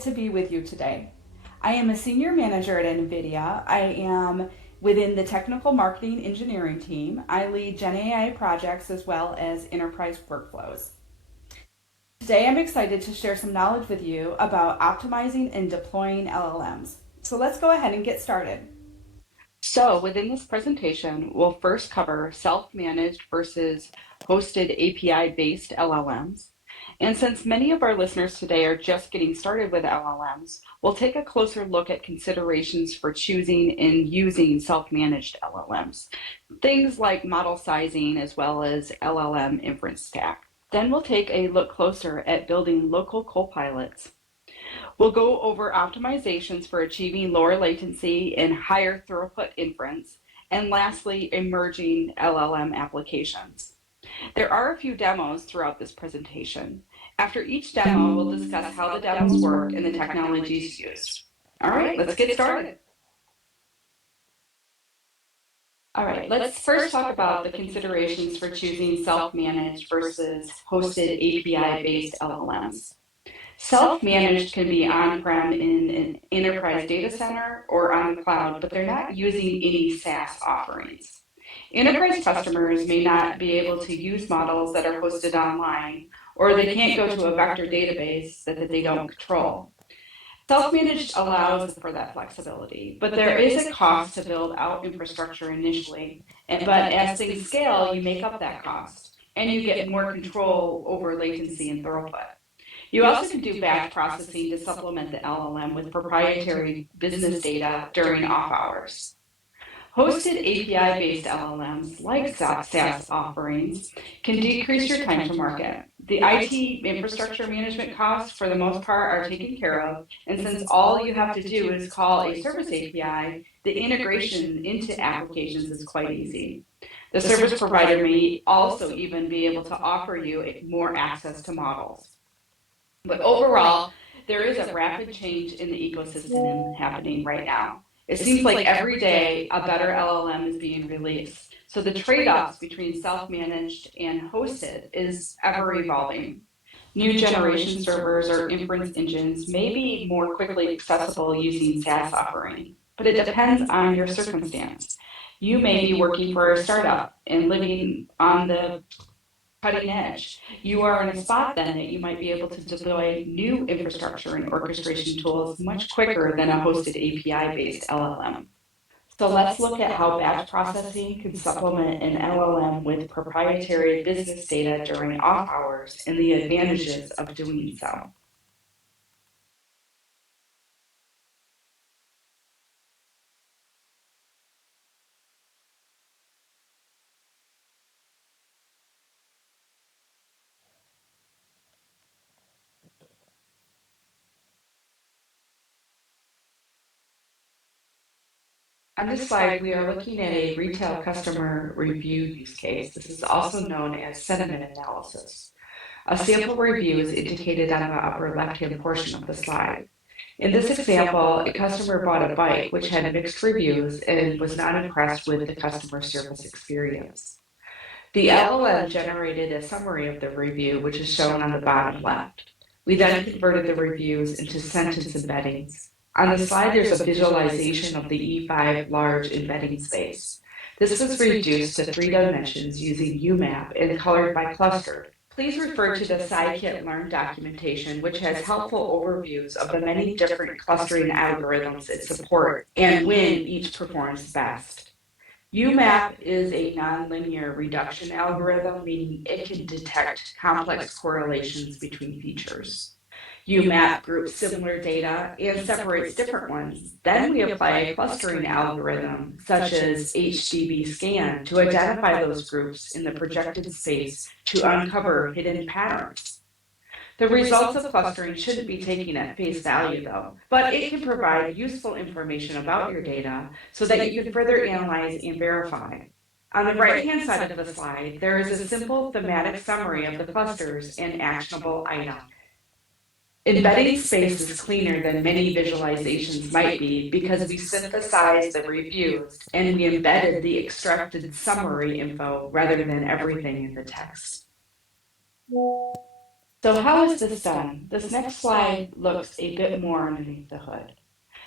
excited to be with you today. I am a senior manager at NVIDIA. I am within the technical marketing engineering team. I lead Gen AI projects as well as enterprise workflows. Today, I'm excited to share some knowledge with you about optimizing and deploying LLMs. So let's go ahead and get started. So within this presentation, we'll first cover self-managed versus hosted API-based LLMs. And since many of our listeners today are just getting started with LLMs, we'll take a closer look at considerations for choosing and using self-managed LLMs. Things like model sizing as well as LLM inference stack. Then we'll take a look closer at building local copilots. We'll go over optimizations for achieving lower latency and higher throughput inference, and lastly, emerging LLM applications. There are a few demos throughout this presentation. After each demo, we'll discuss how the demos work and the technologies used. All right, let's get started. All right, let's first talk about the considerations for choosing self-managed versus hosted API-based LLMs. Self-managed can be on-prem in an enterprise data center or on the cloud, but they're not using any SaaS offerings. Enterprise customers may not be able to use models that are hosted online, or they can't go to a vector database that they don't control. Self-managed allows for that flexibility, but there is a cost to build out infrastructure initially, but as things scale, you make up that cost, and you get more control over latency and throughput. You also can do batch processing to supplement the LLM with proprietary business data during off hours. Hosted API-based LLMs, like SaaS offerings, can decrease your time to market. The IT infrastructure management costs, for the most part, are taken care of, and since all you have to do is call a service API, the integration into applications is quite easy. The service provider may also even be able to offer you more access to models. But overall, there is a rapid change in the ecosystem happening right now. It seems like every day a better LLM is being released. So the trade-offs between self-managed and hosted is ever evolving. New generation servers or inference engines may be more quickly accessible using SaaS offering, but it depends on your circumstance. You may be working for a startup and living on the cutting edge. You are in a spot then that you might be able to deploy new infrastructure and orchestration tools much quicker than a hosted API-based LLM. So let's look at how batch processing can supplement an LLM with proprietary business data during off hours and the advantages of doing so. On this slide, we are looking at a retail customer review use case. This is also known as sentiment analysis. A sample review is indicated on the upper left-hand portion of the slide. In this example, a customer bought a bike which had mixed reviews and was not impressed with the customer service experience. The LLM generated a summary of the review, which is shown on the bottom left. We then converted the reviews into sentence embeddings. On the slide, there's a visualization of the E5 large embedding space. This was reduced to 3 dimensions using UMAP and colored by cluster. Please refer to the scikit-learn documentation, which has helpful overviews of the many different clustering algorithms it supports and when each performs best. UMAP is a nonlinear reduction algorithm, meaning it can detect complex correlations between features. UMAP groups similar data and separates different ones. Then we apply a clustering algorithm, such as HDB scan, to identify those groups in the projected space to uncover hidden patterns. The results of clustering shouldn't be taken at face value, though, but it can provide useful information about your data so that you can further analyze and verify. On the right-hand side of the slide, there is a simple thematic summary of the clusters and actionable items. Embedding space is cleaner than many visualizations might be because we synthesized the reviews and we embedded the extracted summary info rather than everything in the text. So how is this done? This next slide looks a bit more underneath the hood.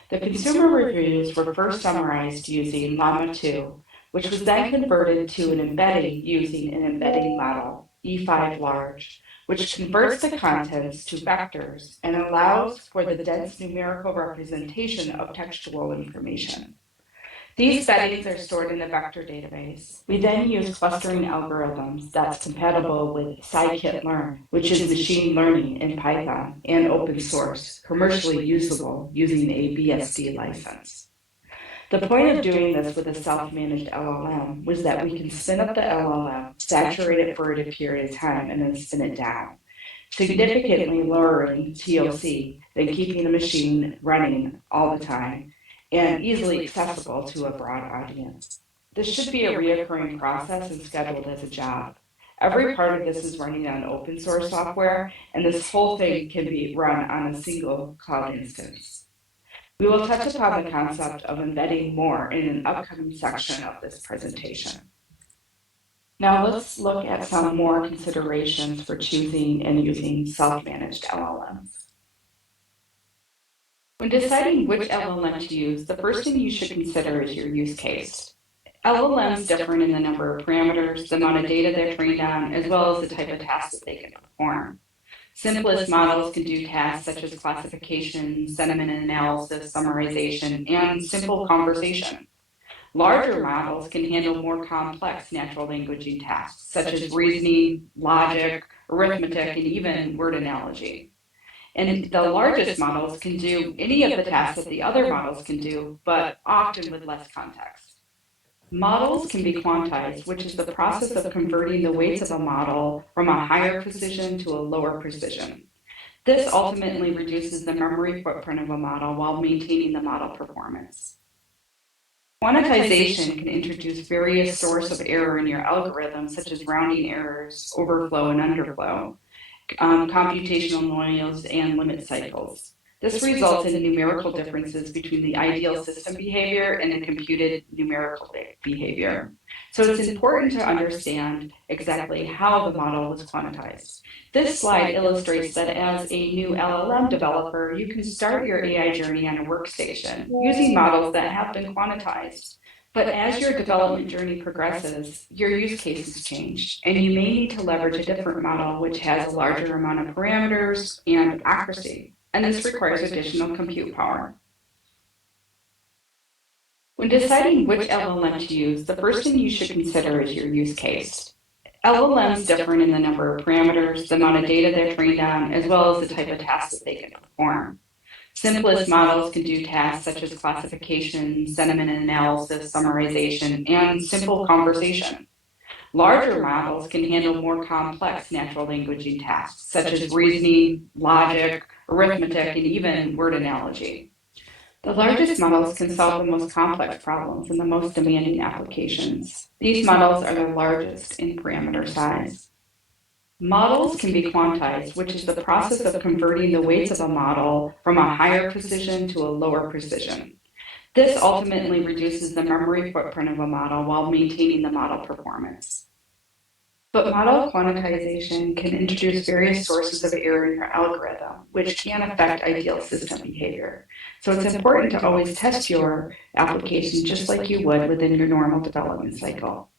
The consumer reviews were first summarized using Llama 2, which was then converted to an embedding using an embedding model, E5 large, which converts the contents to vectors and allows for the dense numerical representation of textual information. These settings are stored in a vector database. We then use clustering algorithms that's compatible with scikit-learn, which is machine learning in Python and open source, commercially usable using a BSD license. The point of doing this with a self-managed LLM was that we can spin up the LLM, saturate it for a period of time, and then spin it down, significantly lowering TLC than keeping the machine running all the time and easily accessible to a broad audience. This should be a reoccurring process and scheduled as a job. Every part of this is running on open source software, and this whole thing can be run on a single cloud instance. We will touch upon the concept of embedding more in an upcoming section of this presentation. Now let's look at some more considerations for choosing and using self-managed LLMs. When deciding which LLM to use, the first thing you should consider is your use case. LLMs differ in the number of parameters, the amount of data they're trained on, as well as the type of tasks that they can perform. Simplest models can do tasks such as classification, sentiment analysis, summarization, and simple conversation. Larger models can handle more complex natural languaging tasks, such as reasoning, logic, arithmetic, and even word analogy. And the largest models can do any of the tasks that the other models can do, but often with less context. Models can be quantized, which is the process of converting the weights of a model from a higher precision to a lower precision. This ultimately reduces the memory footprint of a model while maintaining the model performance. Quantization can introduce various sources of error in your algorithm, such as rounding errors, overflow and underflow, computational noise, and limit cycles. This results in numerical differences between the ideal system behavior and the computed numerical behavior. So it's important to understand exactly how the model was quantized. This slide illustrates that as a new LLM developer, you can start your AI journey on a workstation using models that have been quantized. But as your development journey progresses, your use cases change, and you may need to leverage a different model which has a larger amount of parameters and accuracy, and this requires additional compute power. When deciding which LLM to use, the first thing you should consider is your use case. LLMs differ in the number of parameters, the amount of data they're trained on, as well as the type of tasks that they can perform. Simplest models can do tasks such as classification, sentiment analysis, summarization, and simple conversation. Larger models can handle more complex natural languaging tasks, such as reasoning, logic, arithmetic, and even word analogy. The largest models can solve the most complex problems in the most demanding applications. These models are the largest in parameter size. Models can be quantized, which is the process of converting the weights of a model from a higher precision to a lower precision. This ultimately reduces the memory footprint of a model while maintaining the model performance. But model quantization can introduce various sources of error in your algorithm, which can affect ideal system behavior. So it's important to always test your application just like you would within your normal development cycle.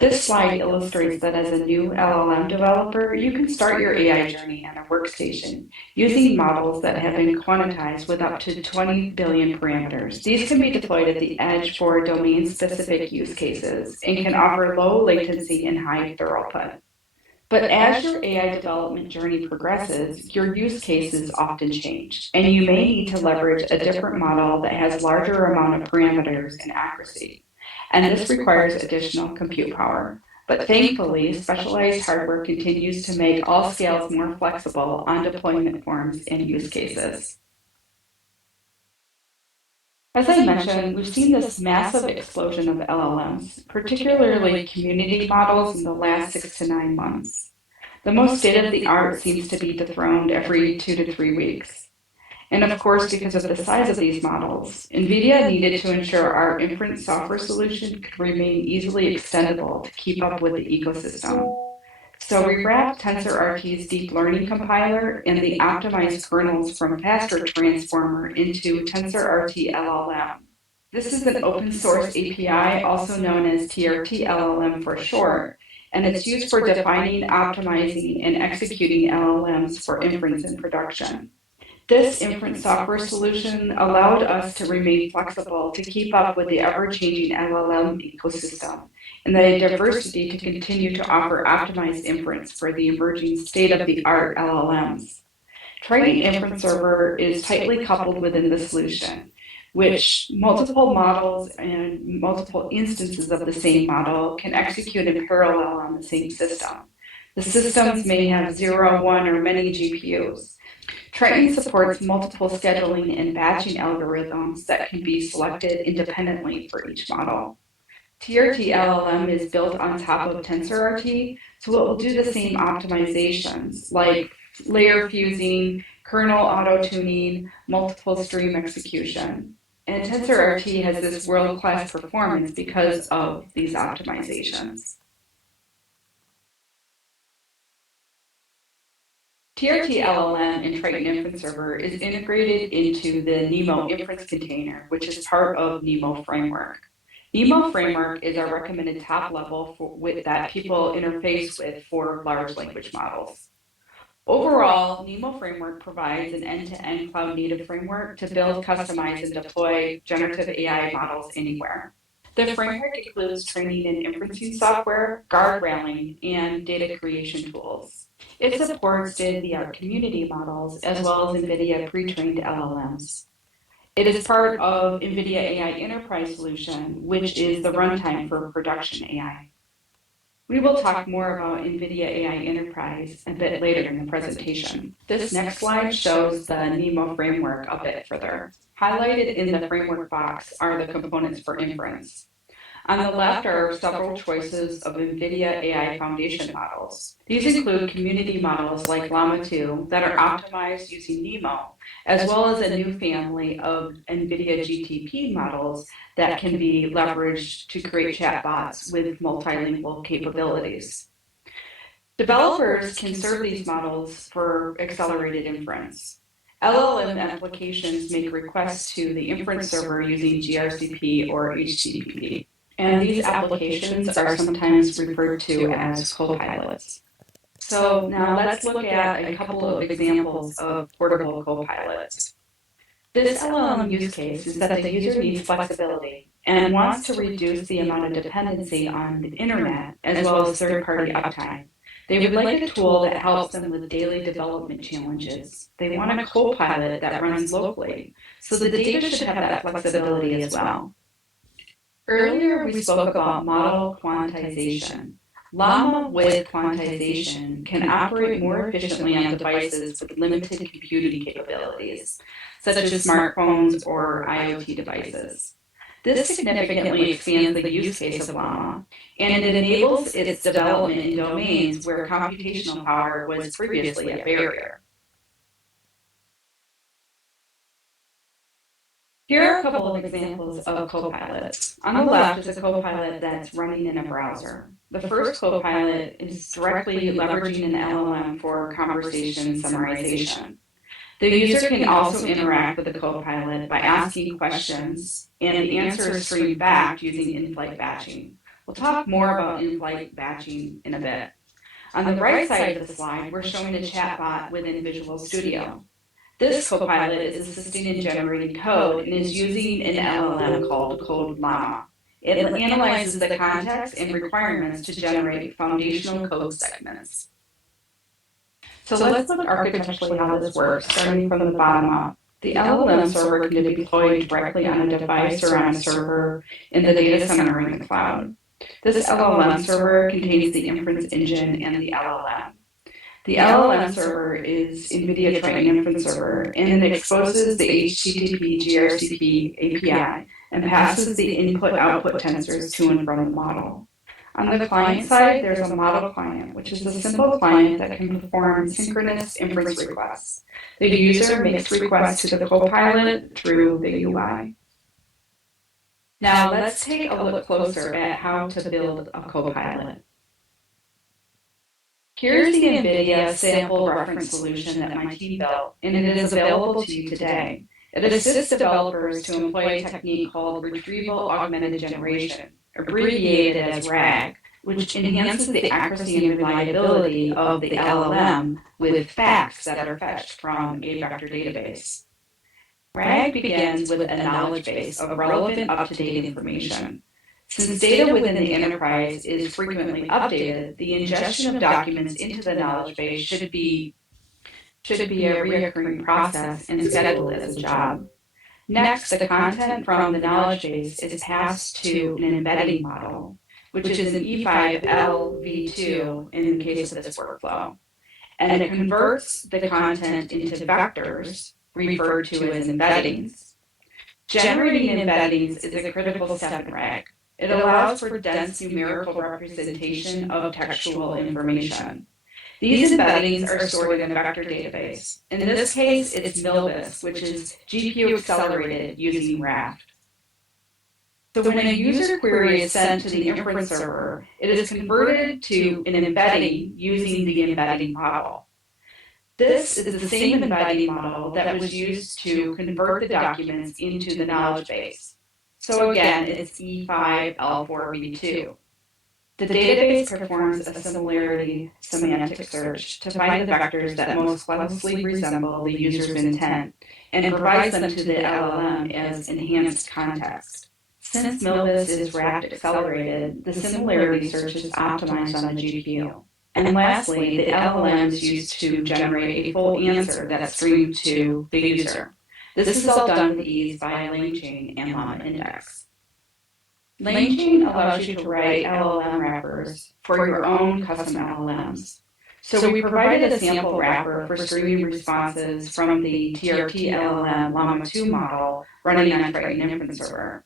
This slide illustrates that as a new LLM developer, you can start your AI journey on a workstation using models that have been quantized with up to 20 billion parameters. These can be deployed at the edge for domain-specific use cases and can offer low latency and high throughput. But as your AI development journey progresses, your use cases often change, and you may need to leverage a different model that has larger amount of parameters and accuracy. And this requires additional compute power. But thankfully, specialized hardware continues to make all scales more flexible on deployment forms and use cases. As I mentioned, we've seen this massive explosion of LLMs, particularly community models, in the last 6 to 9 months. The most state-of-the-art seems to be dethroned every 2 to 3 weeks. And of course, because of the size of these models, NVIDIA needed to ensure our inference software solution could remain easily extendable to keep up with the ecosystem. So we wrap TensorRT's deep learning compiler and the optimized kernels from Faster Transformer into TensorRT LLM. This is an open source API, also known as TRT LLM for short, and it's used for defining, optimizing, and executing LLMs for inference in production. This inference software solution allowed us to remain flexible to keep up with the ever-changing LLM ecosystem and the diversity to continue to offer optimized inference for the emerging state-of-the-art LLMs. Triton Inference Server is tightly coupled within the solution, which multiple models and multiple instances of the same model can execute in parallel on the same system. The systems may have 0, 1, or many GPUs. Triton supports multiple scheduling and batching algorithms that can be selected independently for each model. TRT LLM is built on top of TensorRT, so it will do the same optimizations like layer fusing, kernel auto-tuning, multiple stream execution. And TensorRT has this world-class performance because of these optimizations. TRT LLM in Triton Inference Server is integrated into the NeMo inference container, which is part of NeMo Framework. NeMo Framework is our recommended top level that people interface with for large language models. Overall, NeMo Framework provides an end-to-end cloud-native framework to build, customize, and deploy generative AI models anywhere. The framework includes training and inferencing software, guardrailing, and data creation tools. It supports state-of-the-art community models as well as NVIDIA pre-trained LLMs. It is part of NVIDIA AI Enterprise Solution, which is the runtime for production AI. We will talk more about NVIDIA AI Enterprise a bit later in the presentation. This next slide shows the NeMo framework a bit further. Highlighted in the framework box are the components for inference. On the left are several choices of NVIDIA AI foundation models. These include community models like Llama 2 that are optimized using NeMo, as well as a new family of NVIDIA GTP models that can be leveraged to create chatbots with multilingual capabilities. Developers can serve these models for accelerated inference. LLM applications make requests to the inference server using gRCP or HTTP. And these applications are sometimes referred to as copilots. So now let's look at a couple of examples of portable copilots. This LLM use case is that the user needs flexibility and wants to reduce the amount of dependency on the internet as well as third-party uptime. They would like a tool that helps them with daily development challenges. They want a copilot that runs locally, so the data should have that flexibility as well. Earlier, we spoke about model quantization. Llama with quantization can operate more efficiently on devices with limited computing capabilities, such as smartphones or IoT devices. This significantly expands the use case of Llama, and it enables its development in domains where computational power was previously a barrier. Here are a couple of examples of copilots. On the left is a copilot that's running in a browser. The first copilot is directly leveraging an LLM for conversation summarization. The user can also interact with the copilot by asking questions, and the answer is streamed back using in-flight batching. We'll talk more about in-flight batching in a bit. On the right side of the slide, we're showing a chatbot within Visual Studio. This copilot is assisting in generating code and is using an LLM called Code Llama. It analyzes the context and requirements to generate foundational code segments. So let's look architecturally how this works, starting from the bottom up. The LLM server can be deployed directly on a device or on a server in the data center or in the cloud. This LLM server contains the inference engine and the LLM. The LLM server is NVIDIA Triton Inference Server, and it exposes the HTTP gRCP API and passes the input-output tensors to and from the model. On the client side, there's a model client, which is a simple client that can perform synchronous inference requests. The user makes requests to the copilot through the UI. Now let's take a look closer at how to build a copilot. Here's the NVIDIA sample reference solution that my team built, and it is available to you today. It assists developers to employ a technique called retrieval augmented generation, abbreviated as RAG, which enhances the accuracy and reliability of the LLM with facts that are fetched from a vector database. RAG begins with a knowledge base of relevant, up-to-date information. Since data within the enterprise is frequently updated, the ingestion of documents into the knowledge base should be a recurring process and scheduled as a job. Next, the content from the knowledge base is passed to an embedding model, which is an E5LV2 in the case of this workflow, and it converts the content into vectors referred to as embeddings. Generating embeddings is a critical step in RAG. It allows for dense numerical representation of textual information. These embeddings are stored in a vector database. In this case, it's MILVIS, which is GPU accelerated using Raft. So when a user query is sent to the inference server, it is converted to an embedding using the embedding model. This is the same embedding model that was used to convert the documents into the knowledge base. So again, it's E5L4V2. The database performs a similarity semantic search to find the vectors that most closely resemble the user's intent and provides them to the LLM as enhanced context. Since MILVIS is Raft accelerated, the similarity search is optimized on the GPU. And lastly, the LLM is used to generate a full answer that's streamed to the user. This is all done with ease via LangChain and Llama Index. LangChain allows you to write LLM wrappers for your own custom LLMs. So we provided a sample wrapper for streaming responses from the TRT LLM Llama 2 model running on Triton Inference Server.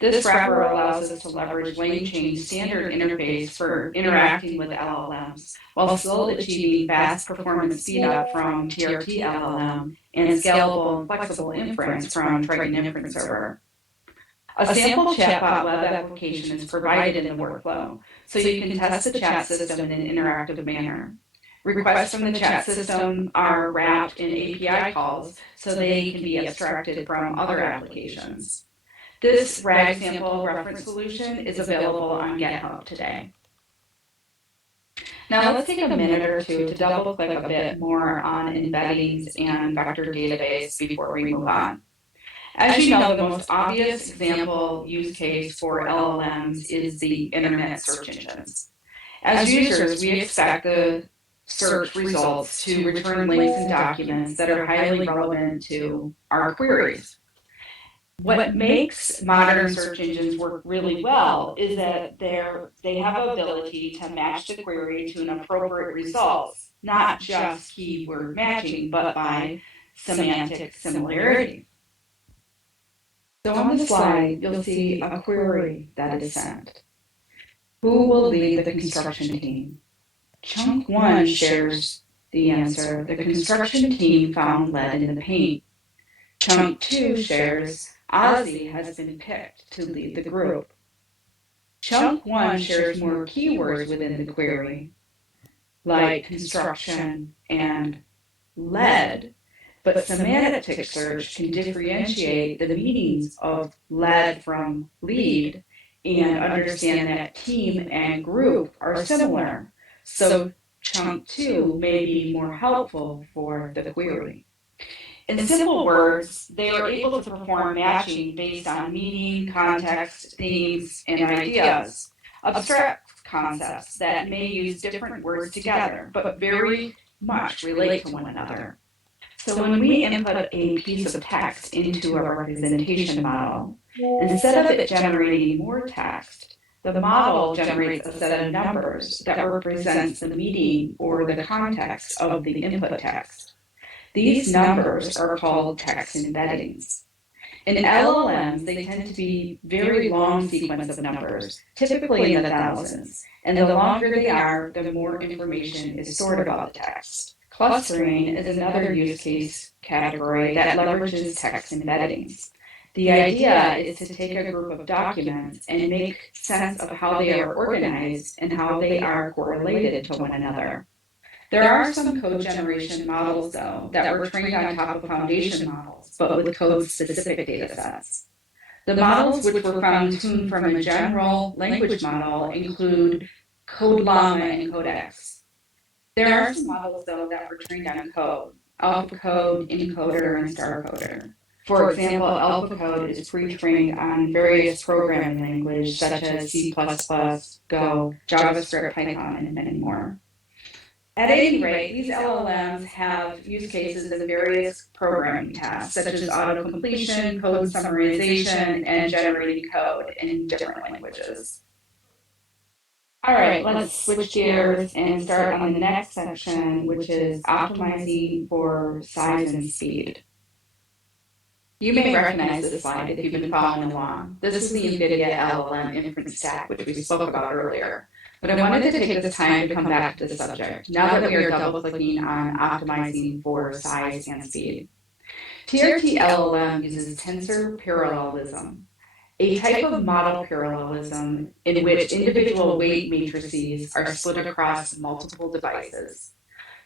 This wrapper allows us to leverage LangChain's standard interface for interacting with LLMs, while still achieving fast performance speedup from TRT LLM and scalable and flexible inference from Triton Inference Server. A sample chatbot web application is provided in the workflow, so you can test the chat system in an interactive manner. Requests from the chat system are wrapped in API calls, so they can be abstracted from other applications. This RAG sample reference solution is available on GitHub today. Now let's take a minute or two to double click a bit more on embeddings and vector database before we move on. As you know, the most obvious example use case for LLMs is the internet search engines. As users, we expect the search results to return links and documents that are highly relevant to our queries. What makes modern search engines work really well is that they have ability to match the query to an appropriate result, not just keyword matching, but by semantic similarity. So on the slide, you'll see a query that is sent. Who will lead the construction team? Chunk 1 shares the answer. The construction team found lead in the paint. Chunk 2 shares Ozzy has been picked to lead the group. Chunk 1 shares more keywords within the query, like construction and lead, but semantic search can differentiate the meanings of lead from lead and understand that team and group are similar. So chunk 2 may be more helpful for the query. In simple words, they are able to perform matching based on meaning, context, themes, and ideas, abstract concepts that may use different words together, but very much relate to one another. So when we input a piece of text into a representation model, instead of it generating more text, the model generates a set of numbers that represents the meaning or the context of the input text. These numbers are called text embeddings. In LLMs, they tend to be very long sequence of numbers, typically in the thousands, and the longer they are, the more information is stored about the text. Clustering is another use case category that leverages text embeddings. The idea is to take a group of documents and make sense of how they are organized and how they are correlated to one another. There are some code generation models, though, that were trained on top of foundation models, but with code-specific data sets. The models, which were fine-tuned from a general language model, include Code Llama and Codex. There are some models, though, that were trained on code, AlphaCode, Encoder, and StarCoder. For example, AlphaCode is pre-trained on various programming languages such as C++, Go, JavaScript, Python, and many more. At any rate, these LLMs have use cases in various programming tasks, such as auto-completion, code summarization, and generating code in different languages. All right, let's switch gears and start on the next section, which is optimizing for size and speed. You may recognize this slide if you've been following along. This is the NVIDIA LLM inference stack, which we spoke about earlier. But I wanted to take this time to come back to the subject, now that we are double-clicking on optimizing for size and speed. TRT LLM uses tensor parallelism, a type of model parallelism in which individual weight matrices are split across multiple devices.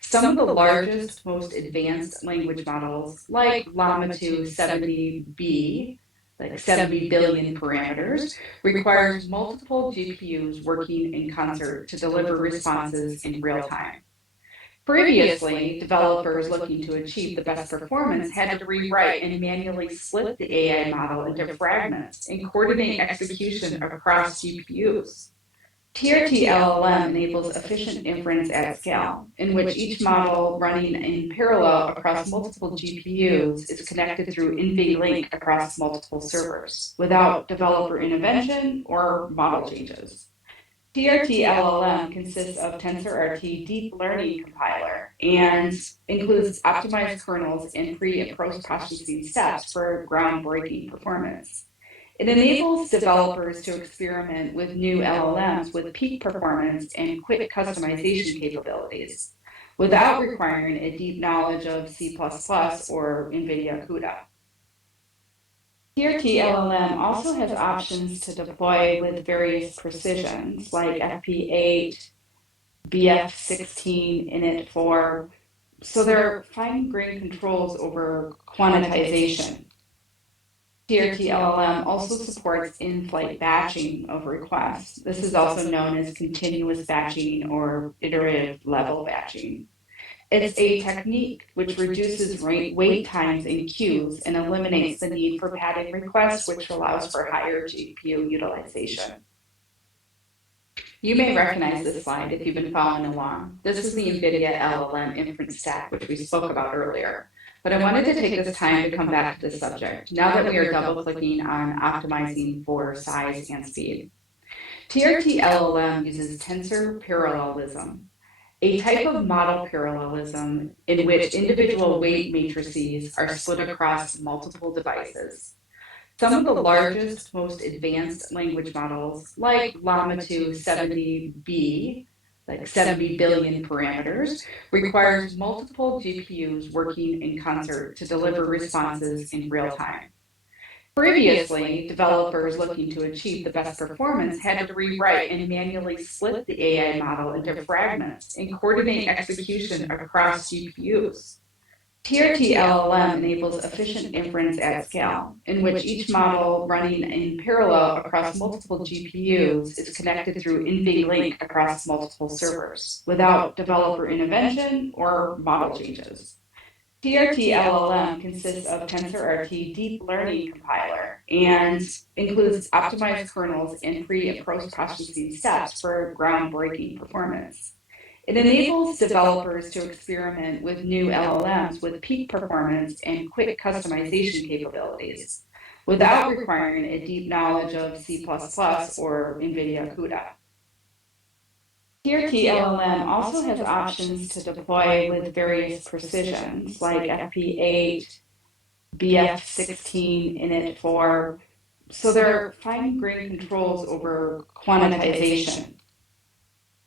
Some of the largest, most advanced language models, like Llama 2 70B, like 70 billion parameters, requires multiple GPUs working in concert to deliver responses in real time. Previously, developers looking to achieve the best performance had to rewrite and manually split the AI model into fragments and coordinate execution across GPUs. TRT LLM enables efficient inference at scale, in which each model running in parallel across multiple GPUs is connected through NVLink across multiple servers, without developer intervention or model changes. TRT LLM consists of TensorRT deep learning compiler and includes optimized kernels and pre- and post-processing steps for groundbreaking performance. It enables developers to experiment with new LLMs with peak performance and quick customization capabilities without requiring a deep knowledge of C++ or NVIDIA CUDA. TRT LLM also has options to deploy with various precisions like FP8, BF16, init4, so there are fine-grained controls over quantization. TRT LLM also supports in-flight batching of requests. This is also known as continuous batching or iterative level batching. It's a technique which reduces wait times in queues and eliminates the need for padding requests, which allows for higher GPU utilization. You may recognize this slide if you've been following along. This is the NVIDIA LLM inference stack, which we spoke about earlier. But I wanted to take this time to come back to the subject, now that we are double-clicking on optimizing for size and speed. TRT LLM uses tensor parallelism, a type of model parallelism in which individual weight matrices are split across multiple devices. Some of the largest, most advanced language models, like Llama 2 70B, like 70 billion parameters, requires multiple GPUs working in concert to deliver responses in real time. Previously, developers looking to achieve the best performance had to rewrite and manually split the AI model into fragments and coordinate execution across GPUs. TRT LLM enables efficient inference at scale, in which each model running in parallel across multiple GPUs is connected through NVLink across multiple servers, without developer intervention or model changes. TRT LLM consists of TensorRT deep learning compiler and includes optimized kernels and pre- and post-processing steps for groundbreaking performance. It enables developers to experiment with new LLMs with peak performance and quick customization capabilities without requiring a deep knowledge of C++ or NVIDIA CUDA. TRT LLM also has options to deploy with various precisions like FP8, BF16, init4, so there are fine-grained controls over quantization.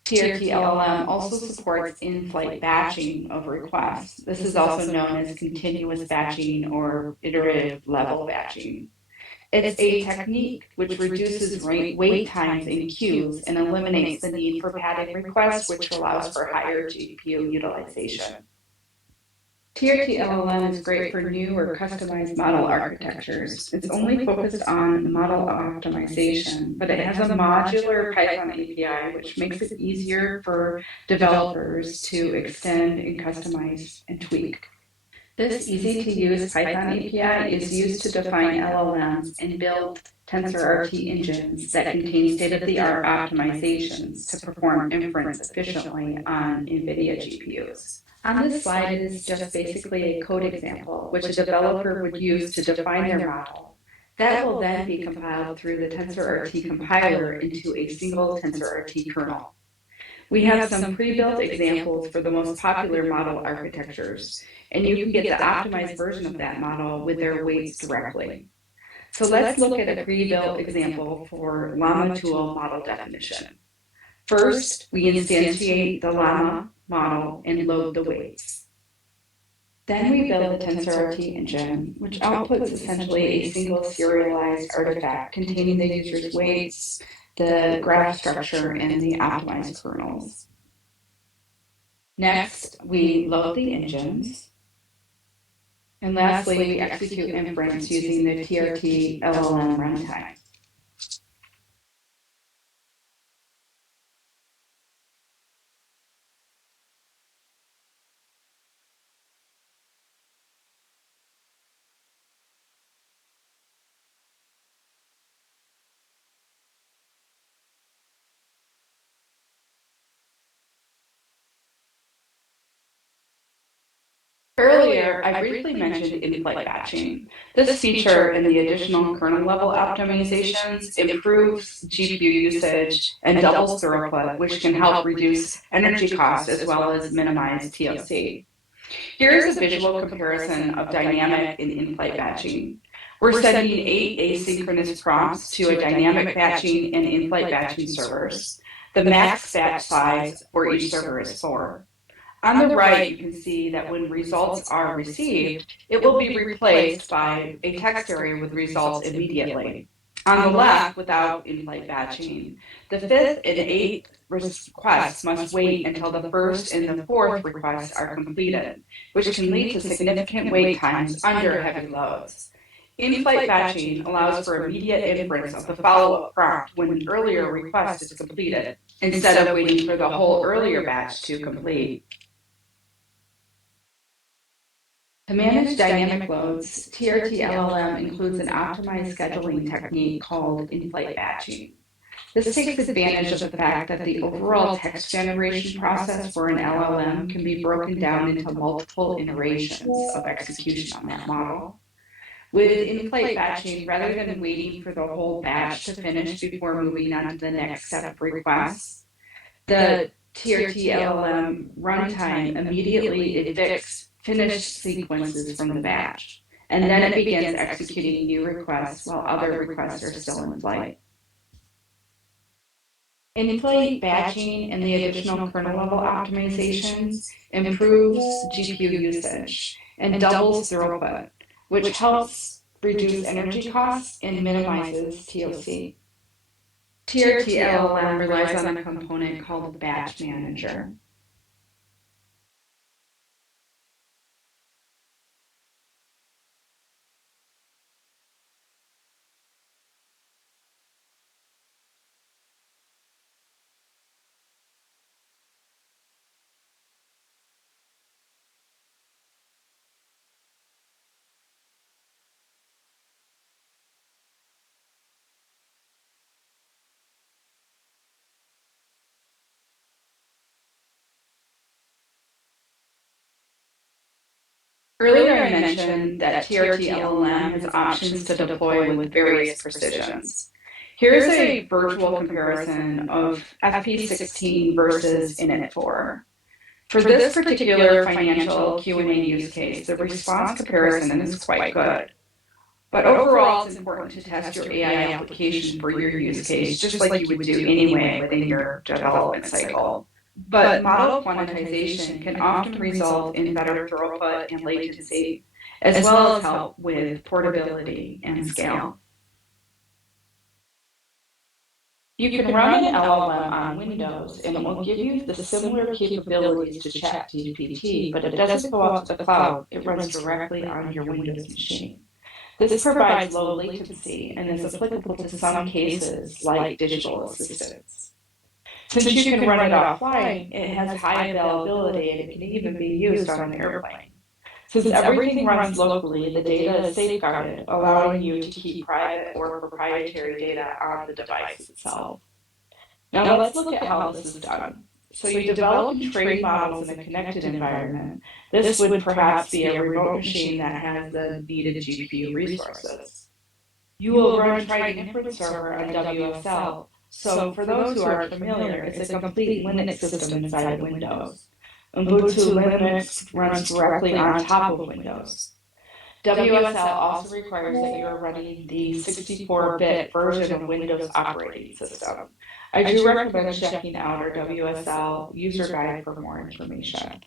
TRT LLM also supports in-flight batching of requests. This is also known as continuous batching or iterative level batching. It's a technique which reduces wait times in queues and eliminates the need for padding requests, which allows for higher GPU utilization. TRT-LLM is great for new or customized model architectures. It's only focused on model optimization, but it has a modular Python API, which makes it easier for developers to extend and customize and tweak. This easy-to-use Python API is used to define LLMs and build TensorRT engines that contain state-of-the-art optimizations to perform inference efficiently on NVIDIA GPUs. On this slide is just basically a code example, which a developer would use to define their model. That will then be compiled through the TensorRT compiler into a single TensorRT kernel. We have some pre-built examples for the most popular model architectures, and you can get the optimized version of that model with their weights directly. So let's look at a pre-built example for Llama tool model definition. First, we instantiate the Llama model and load the weights. Then we build the TensorRT engine, which outputs essentially a single serialized artifact containing the user's weights, the graph structure, and the optimized kernels. Next, we load the engines. And lastly, we execute inference using the TRT LLM runtime. Earlier, I briefly mentioned in-flight batching. This feature and the additional kernel-level optimizations improves GPU usage and doubles throughput, which can help reduce energy costs as well as minimize TLC. Here's a visual comparison of dynamic and in-flight batching. We're sending 8 asynchronous prompts to a dynamic batching and in-flight batching servers. The max batch size for each server is 4. On the right, you can see that when results are received, it will be replaced by a text area with results immediately. On the left, without in-flight batching, the 5th and 8th requests must wait until the 1st and the 4th requests are completed, which can lead to significant wait times under heavy loads. In-flight batching allows for immediate inference of the follow-up prompt when an earlier request is completed, instead of waiting for the whole earlier batch to complete. To manage dynamic loads, TRT-LLM includes an optimized scheduling technique called in-flight batching. This takes advantage of the fact that the overall text generation process for an LLM can be broken down into multiple iterations of execution on that model. With in-flight batching, rather than waiting for the whole batch to finish before moving on to the next set of requests, the TRT-LLM runtime immediately evicts finished sequences from the batch, and then it begins executing new requests while other requests are still in flight. In-flight batching and the additional kernel-level optimizations improves GPU usage and doubles throughput, which helps reduce energy costs and minimizes TLC. TRT-LLM relies on a component called the batch manager. Earlier, I mentioned that TRT-LLM has options to deploy with various precisions. Here's a virtual comparison of FP16 versus init4. For this particular financial Q&A use case, the response comparison is quite good. But overall, it's important to test your AI application for your use case, just like you would do anyway within your development cycle. But model quantization can often result in better throughput and latency, as well as help with portability and scale. You can run an LLM on Windows and it will give you the similar capabilities to ChatGPT, but it doesn't go out to the cloud. It runs directly on your Windows machine. This provides low latency and is applicable to some cases like digital assistants. Since you can run it offline, it has high availability and it can even be used on an airplane. Since everything runs locally, the data is safeguarded, allowing you to keep private or proprietary data on the device itself. Now let's look at how this is done. So you develop and train models in a connected environment. This would perhaps be a remote machine that has the needed GPU resources. You will run Triton Inference Server on WSL. So for those who are familiar, it's a complete Linux system inside Windows. Ubuntu Linux runs directly on top of Windows. WSL also requires that you are running the 64-bit version of Windows operating system. I do recommend checking out our WSL user guide for more information.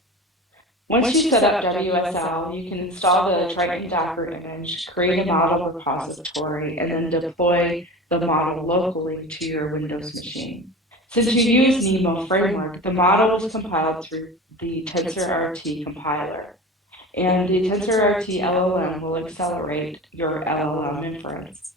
Once you set up WSL, you can install the Triton Docker image, create a model repository, and then deploy the model locally to your Windows machine. Since you use NeMo framework, the model was compiled through the TensorRT compiler. And the TensorRT LLM will accelerate your LLM inference.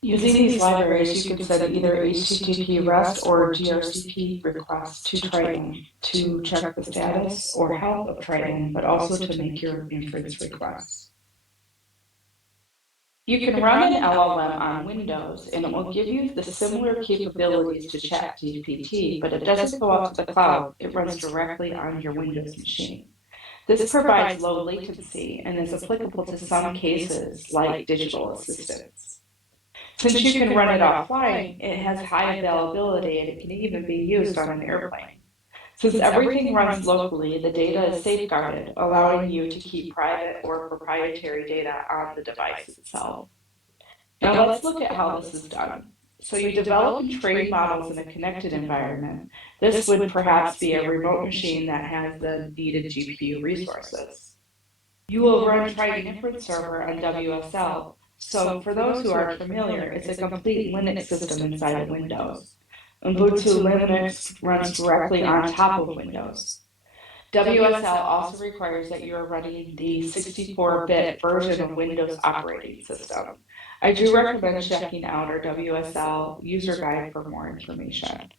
Using these libraries, you can send either HTTP REST or gRCP requests to Triton to check the status or health of Triton, but also to make your inference requests. You can run an LLM on Windows, and it will give you the similar capabilities to ChatGPT, but it doesn't go out to the cloud. It runs directly on your Windows machine. This provides low latency and is applicable to some cases like digital assistants. Since you can run it offline, it has high availability and it can even be used on an airplane. Since everything runs locally, the data is safeguarded, allowing you to keep private or proprietary data on the device itself. Now let's look at how this is done. So you develop and train models in a connected environment. This would perhaps be a remote machine that has the needed GPU resources. You will run Triton Inference Server on WSL. So for those who are familiar, it's a complete Linux system inside Windows. Ubuntu Linux runs directly on top of Windows. WSL also requires that you are running the 64-bit version of Windows operating system. I do recommend checking out our WSL user guide for more information.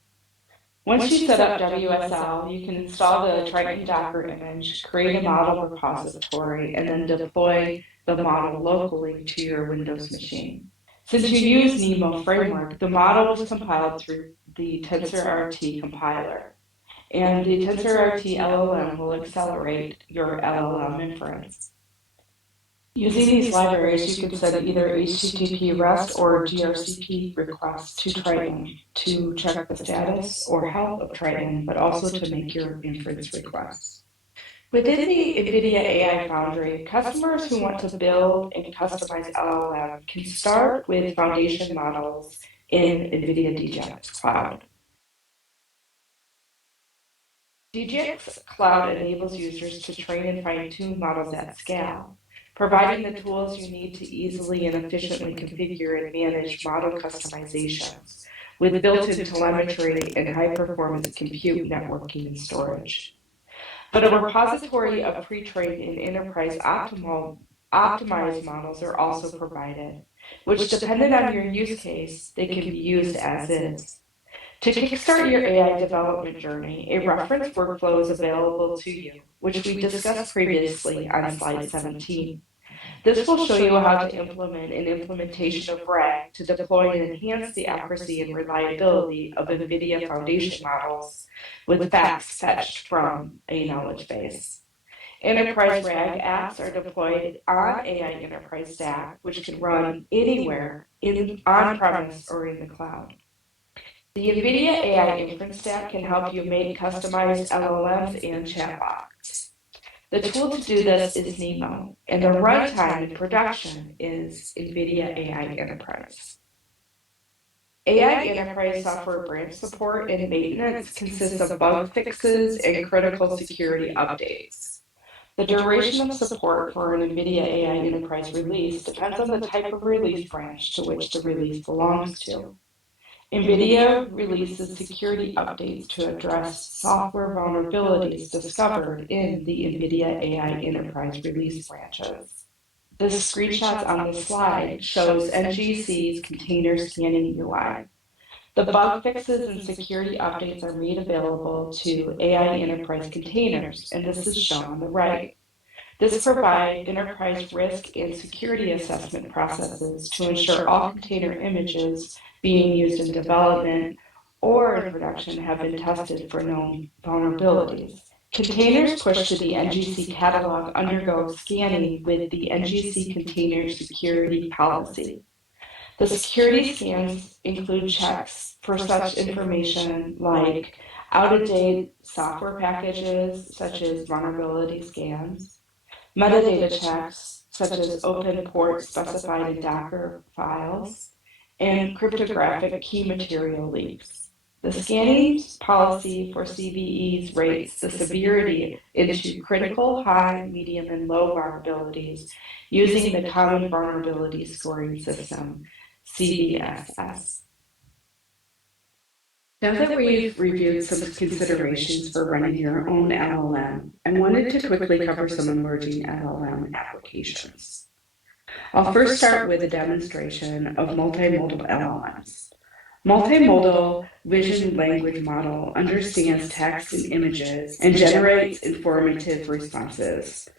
Once you set up WSL, you can install the Triton Docker image, create a model repository, and then deploy the model locally to your Windows machine. Since you use NeMo framework, the model was compiled through the TensorRT compiler. And the TensorRT LLM will accelerate your LLM inference. Using these libraries, you can send either HTTP REST or gRCP requests to Triton to check the status or health of Triton, but also to make your inference requests. Within the NVIDIA AI Foundry, customers who want to build and customize LLM can start with foundation models in NVIDIA DGX Cloud. DGX Cloud enables users to train and fine-tune models at scale, providing the tools you need to easily and efficiently configure and manage model customizations with built-in telemetry and high-performance compute, networking, and storage. But a repository of pre-trained and enterprise optimized models are also provided, which, depending on your use case, they can be used as is. To kickstart your AI development journey, a reference workflow is available to you, which we discussed previously on slide 17. This will show you how to implement an implementation of RAG to deploy and enhance the accuracy and reliability of NVIDIA foundation models with facts fetched from a knowledge base. Enterprise RAG apps are deployed on AI Enterprise Stack, which can run anywhere, on-premise or in the cloud. The NVIDIA AI Inference Stack can help you make customized LLMs and chatbots. The tool to do this is NeMo, and the runtime in production is NVIDIA AI Enterprise. AI Enterprise software branch support and maintenance consists of bug fixes and critical security updates. The duration of support for an NVIDIA AI Enterprise release depends on the type of release branch to which the release belongs to. NVIDIA releases security updates to address software vulnerabilities discovered in the NVIDIA AI Enterprise release branches. The screenshots on the slide shows NGC's container scanning UI. The bug fixes and security updates are made available to AI Enterprise containers, and this is shown on the right. This provides enterprise risk and security assessment processes to ensure all container images being used in development or in production have been tested for known vulnerabilities. Containers pushed to the NGC catalog undergo scanning with the NGC Container Security Policy. The security scans include checks for such information like out-of-date software packages such as vulnerability scans, metadata checks, such as open ports specified in Docker files, and cryptographic key material leaks. The scanning policy for CVEs rates the severity into critical, high, medium, and low vulnerabilities using the Common Vulnerability Scoring System, CVSS. Now that we've reviewed some considerations for running your own LLM, I wanted to quickly cover some emerging LLM applications. I'll first start with a demonstration of multimodal LLMs. Multimodal vision language model understands text and images and generates informative responses.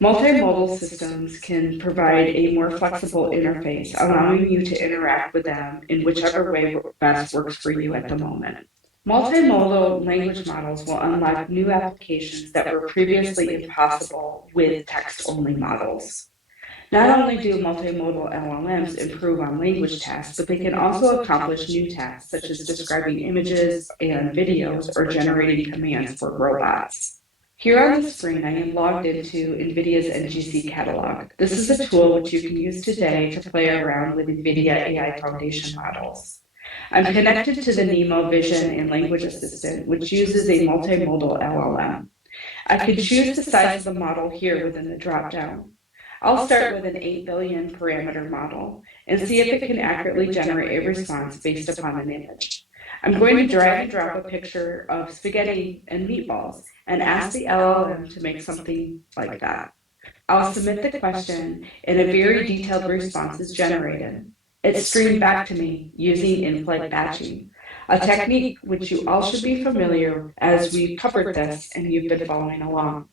Multimodal systems can provide a more flexible interface, allowing you to interact with them in whichever way best works for you at the moment. Multimodal language models will unlock new applications that were previously impossible with text-only models. Not only do multimodal LLMs improve on language tasks, but they can also accomplish new tasks such as describing images and videos or generating commands for robots. Here on the screen, I am logged into NVIDIA's NGC catalog. This is a tool which you can use today to play around with NVIDIA AI Foundation models. I'm connected to the NeMo Vision and Language Assistant, which uses a multimodal LLM. I can choose the size of the model here within the drop-down. I'll start with an 8 billion parameter model and see if it can accurately generate a response based upon an image. I'm going to drag and drop a picture of spaghetti and meatballs and ask the LLM to make something like that. I'll submit the question and a very detailed response is generated. It's streamed back to me using in-flight batching, a technique which you all should be familiar with as we've covered this and you've been following along.